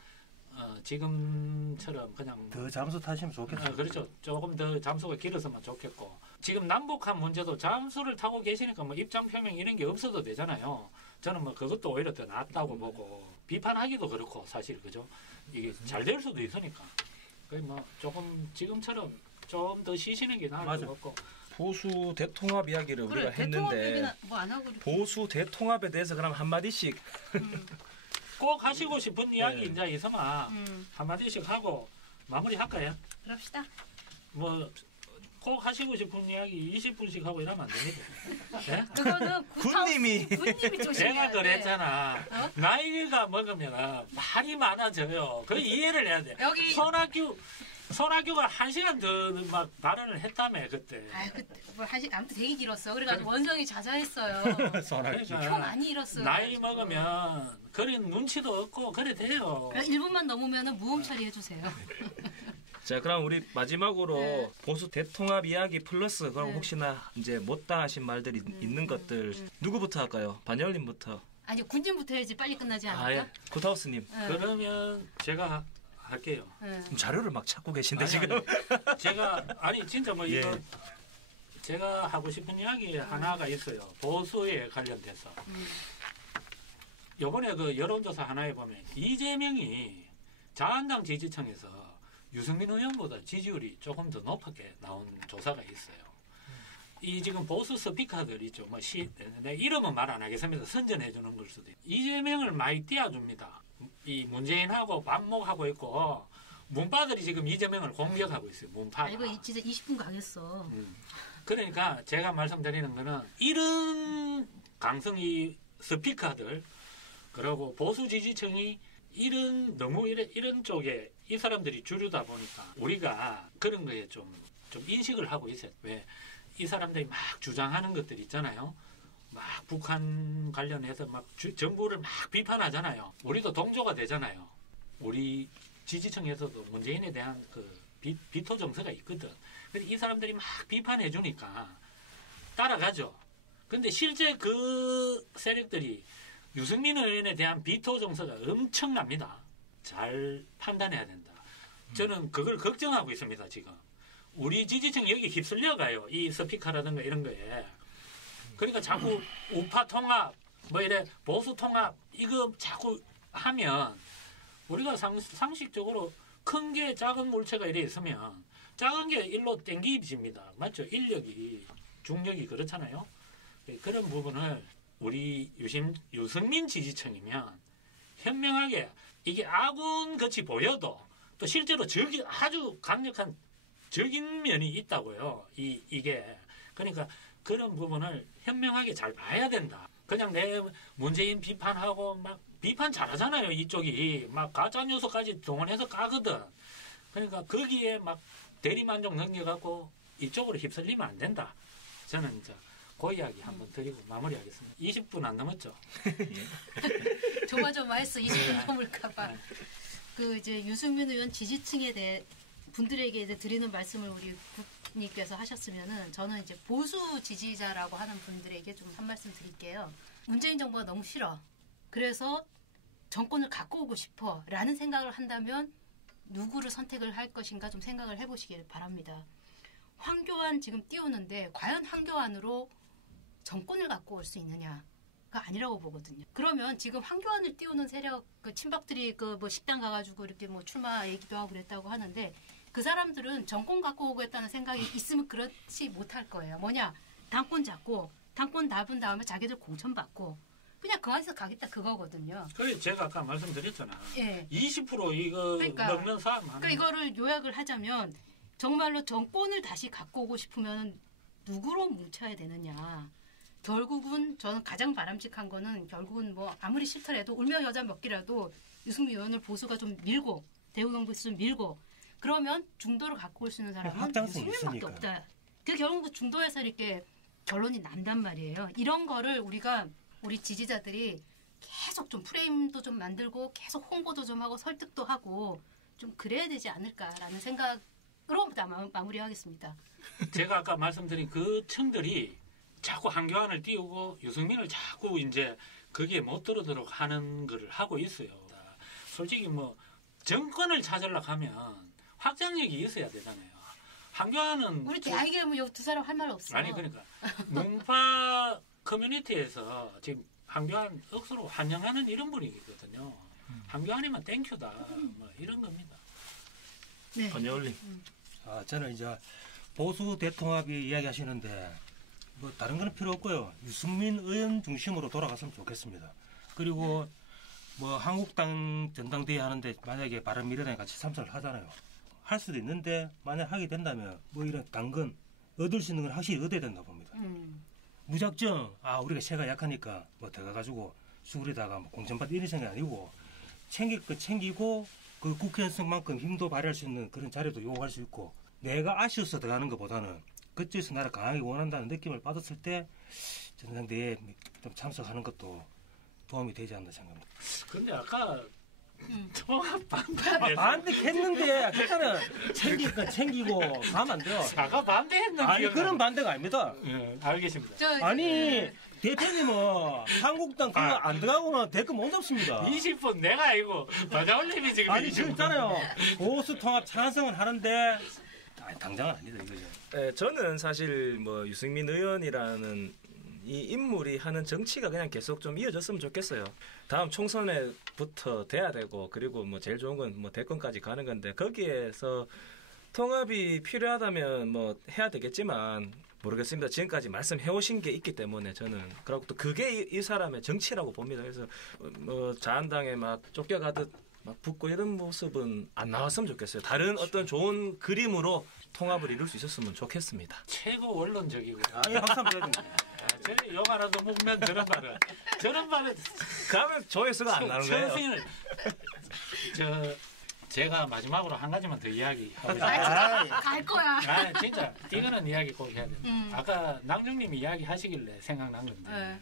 지금처럼 그냥 더 잠수 타시면 좋겠어요. 그렇죠. 조금 더 잠수가 길었으면 좋겠고 지금 남북한 문제도 잠수를 타고 계시니까 뭐 입장 표명 이런 게 없어도 되잖아요. 저는 뭐 그것도 오히려 더 낫다고 보고 비판하기도 그렇고 사실 그죠. 이게 잘 될 수도 있으니까. 그 뭐 조금 지금처럼 좀 더 쉬시는 게 나을 것 같고. 보수 대통합 이야기를 그래, 우리가 대통합 했는데 얘기는 뭐 안 하고 이렇게. 보수 대통합에 대해서 그럼 한 마디씩 꼭 하시고 싶은 이야기 네. 이제 이성아 한마디씩 하고 마무리할까요? 그럽시다. 뭐 꼭 하시고 싶은 이야기 20분씩 하고 이러면 안 됩니다. 네? 그거는 군님이 군님이 조심해야 내가 돼. 그랬잖아. 어? 나이가 먹으면 말이 많아져요. 그 이해를 해야 돼. 여기 손학규가 1시간 더 막 발언을 했다며 그때. 아 그때 뭐 아무튼 되게 길었어. 그래가지고 원성이 자자했어요. 소나기. 표 많이 잃었어요. 나이 먹으면 그런 눈치도 없고 그래 돼요. 1분만 넘으면 무음 처리해주세요. 자 그럼 우리 마지막으로 네. 보수 대통합 이야기 플러스 그럼 네. 혹시나 이제 못다 하신 말들이 있는 것들 누구부터 할까요? 반열님부터. 아니 군진부터 해야지 빨리 끝나지 않을까? 아 예. 구타우스님. 네. 그러면 제가 할게요. 네. 자료를 막 찾고 계신데 아니, 지금. 아니, 제가 아니 진짜 뭐 예. 이거 제가 하고 싶은 이야기 하나가 있어요. 보수에 관련돼서. 이번에 그 여론조사 하나에 보면 이재명이 자한당 지지층에서 유승민 의원보다 지지율이 조금 더 높게 나온 조사가 있어요. 이 지금 보수 스피커들 있죠. 뭐 내 이름은 말 안 하겠습니다. 선전해 주는 걸 수도 있고. 이재명을 많이 띄워줍니다. 이 문재인하고 반목하고 있고 문파들이 지금 이재명을 공격하고 있어요. 문파가. 아, 이거 진짜 20분 가겠어. 그러니까 제가 말씀드리는 거는 이런 강성이 스피커들 그리고 보수 지지층이 너무 이런 쪽에 이 사람들이 주류다 보니까 우리가 그런 거에 좀 인식을 하고 있어요. 왜? 이 사람들이 막 주장하는 것들 있잖아요. 막 북한 관련해서 막 정부를 막 비판하잖아요. 우리도 동조가 되잖아요. 우리 지지층에서도 문재인에 대한 그 비토 정서가 있거든. 근데 이 사람들이 막 비판해 주니까 따라가죠. 근데 실제 그 세력들이 유승민 의원에 대한 비토 정서가 엄청납니다. 잘 판단해야 된다. 저는 그걸 걱정하고 있습니다. 지금. 우리 지지층 여기 휩쓸려가요. 이 스피커라든가 이런 거에. 그러니까 자꾸 우파 통합, 뭐 이래 보수 통합 이거 자꾸 하면 우리가 상식적으로 큰 게 작은 물체가 이래 있으면 작은 게 일로 땡기집니다. 맞죠? 인력이 중력이 그렇잖아요. 그런 부분을 우리 유승민 지지층이면 현명하게 이게 아군같이 보여도 또 실제로 아주 강력한 적인 면이 있다고요. 이게 그러니까 그런 부분을 현명하게 잘 봐야 된다. 그냥 내 문재인 비판하고 막 비판 잘하잖아요. 이쪽이 막 가짜 뉴스까지 동원해서 까거든. 그러니까 거기에 막 대리만족 넘겨갖고 이쪽으로 휩쓸리면 안 된다. 저는 이제 그 이야기 한번 드리고 마무리하겠습니다. 20분 안 넘었죠? 조마조마했어. 20분 넘을까봐. 그 이제 유승민 의원 지지층에 대해 분들에게 이제 드리는 말씀을 우리 국님께서 하셨으면은 저는 이제 보수 지지자라고 하는 분들에게 좀 한 말씀 드릴게요. 문재인 정부가 너무 싫어. 그래서 정권을 갖고 오고 싶어라는 생각을 한다면 누구를 선택을 할 것인가 좀 생각을 해보시길 바랍니다. 황교안 지금 띄우는데 과연 황교안으로 정권을 갖고 올 수 있느냐가 아니라고 보거든요. 그러면 지금 황교안을 띄우는 세력 그 친박들이 그 뭐 식당 가가지고 이렇게 뭐 출마 얘기도 하고 그랬다고 하는데 그 사람들은 정권 갖고 오겠다는 생각이 있으면 그렇지 못할 거예요. 뭐냐? 당권 잡고 당권 잡은 다음에 자기들 공천받고 그냥 그 안에서 가겠다 그거거든요. 그래 제가 아까 말씀드렸잖아. 예. 20% 이거 그러니까, 먹는 사람 그러니까 이거를 요약을 하자면 정말로 정권을 다시 갖고 오고 싶으면 누구로 뭉쳐야 되느냐. 결국은 저는 가장 바람직한 거는 결국은 뭐 아무리 싫더라도 울며 여자 먹기라도 유승민 의원을 보수가 좀 밀고 대우경부에서 좀 밀고 그러면 중도를 갖고 올 수 있는 사람은 확장성이 유승민밖에 있으니까. 없다. 그 결국 중도에서 이렇게 결론이 난단 말이에요. 이런 거를 우리 지지자들이 계속 좀 프레임도 좀 만들고 계속 홍보도 좀 하고 설득도 하고 좀 그래야 되지 않을까라는 생각으로 마무리하겠습니다. 제가 아까 말씀드린 그 층들이 자꾸 한교안을 띄우고 유승민을 자꾸 이제 거기에 못 들어도록 하는 거를 하고 있어요. 솔직히 뭐 정권을 찾으려고 하면 확장력이 있어야 되잖아요. 한교안은 우리 대학에 뭐 두 사람 할 말 없어. 아니 그러니까 문파 커뮤니티에서 지금 한교안 억수로 환영하는 이런 분위기거든요. 한교안이면 땡큐다 뭐 이런 겁니다. 네. 권여울님. 저는 이제 보수 대통합이 이야기하시는데 뭐 다른 거는 필요 없고요. 유승민 의원 중심으로 돌아갔으면 좋겠습니다. 그리고 뭐 한국당 전당대회 하는데 만약에 바른미래당이 같이 참석을 하잖아요. 할 수도 있는데 만약 하게 된다면 뭐 이런 당근 얻을 수 있는 건 확실히 얻어야 된다 봅니다. 무작정 우리가 세가 약하니까 뭐 들어가가지고 수그리다가 뭐 공천받 이런 생각이 아니고 챙길 거 챙기고 그 국회의원석만큼 힘도 발휘할 수 있는 그런 자리도 요구할 수 있고 내가 아쉬워서 들어가는 것보다는 그쪽에서 나를 강하게 원한다는 느낌을 받았을 때 전당대회에 좀 참석하는 것도 도움이 되지 않나 생각합니다. 근데 아까 통합 반대했는데 괜찮아. 챙길 거 챙기고 가면 안 돼요. 아까 반대했는 아니 그런 반대가 아닙니다. 예, 알겠습니다. 아니 대표님은 한국당 그거 안 들어가고는 댓글 못 잡습니다. 20분 내가 알고 바자올림이 지금 아니 지금 있잖아요. 보수 통합 찬성은 하는데 당장은 아니다 이거죠. 네, 저는 사실 뭐 유승민 의원이라는 이 인물이 하는 정치가 그냥 계속 좀 이어졌으면 좋겠어요. 다음 총선에부터 돼야 되고 그리고 뭐 제일 좋은 건 뭐 대권까지 가는 건데 거기에서 통합이 필요하다면 뭐 해야 되겠지만 모르겠습니다. 지금까지 말씀해 오신 게 있기 때문에 저는 그리고 또 그게 이 사람의 정치라고 봅니다. 그래서 뭐 자한당에 막 쫓겨가듯 막 붙고 이런 모습은 안 나왔으면 좋겠어요. 다른 어떤 좋은 그림으로 통합을 이룰 수 있었으면 좋겠습니다. 최고 원론적이고. 예, 박수 한번 드려야 됩니다. 저는 욕 하나도 먹으면 저런 말은 그러면 조회수가 안 나는 거예요. 천승을 제가 마지막으로 한 가지만 더 이야기하고 싶어요. 갈 거야. 진짜 이거는 이야기 꼭 해야 돼. 아까 낭중님이 이야기하시길래 생각난 건데.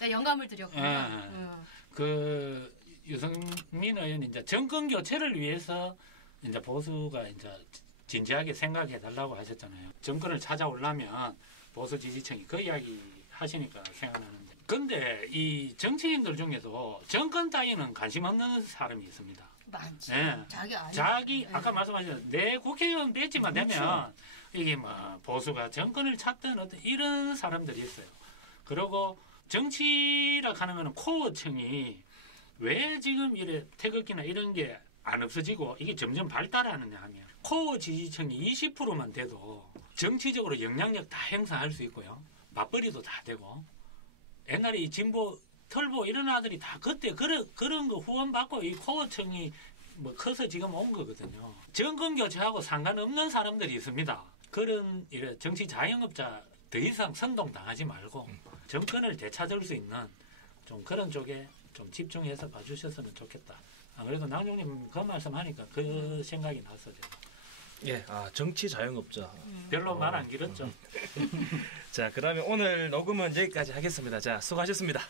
네. 영감을 드렸구나. 그 유승민 의원이 이제 정권 교체를 위해서 이제 보수가 이제 진지하게 생각해 달라고 하셨잖아요. 정권을 찾아오려면 보수 지지층이 그 이야기 하시니까 생각나는데. 근데 이 정치인들 중에도 정권 따위는 관심 없는 사람이 있습니다. 많지. 네. 자기 아까 말씀하신 내 국회의원 맺지만 되면 이게 뭐 보수가 정권을 찾던 어떤 이런 사람들이 있어요. 그리고 정치라 하는 거는 코어층이 왜 지금 이래 태극기나 이런 게 안 없어지고 이게 점점 발달하느냐 하면 코어 지지층이 20%만 돼도 정치적으로 영향력 다 행사할 수 있고요. 맞벌이도 다 되고 옛날에 이 진보 털보 이런 아들이 다 그때 그런 거 후원받고 이 코어층이 뭐 커서 지금 온 거거든요. 정권 교체하고 상관없는 사람들이 있습니다. 그런 이래 정치 자영업자 더 이상 선동당하지 말고 정권을 되찾을 수 있는 좀 그런 쪽에 좀 집중해서 봐주셨으면 좋겠다. 안 그래도 낭중님 그 말씀하니까 그 생각이 났어 제가. 예, 정치 자영업자. 별로 말 안 길었죠. 자, 그러면 오늘 녹음은 여기까지 하겠습니다. 자, 수고하셨습니다.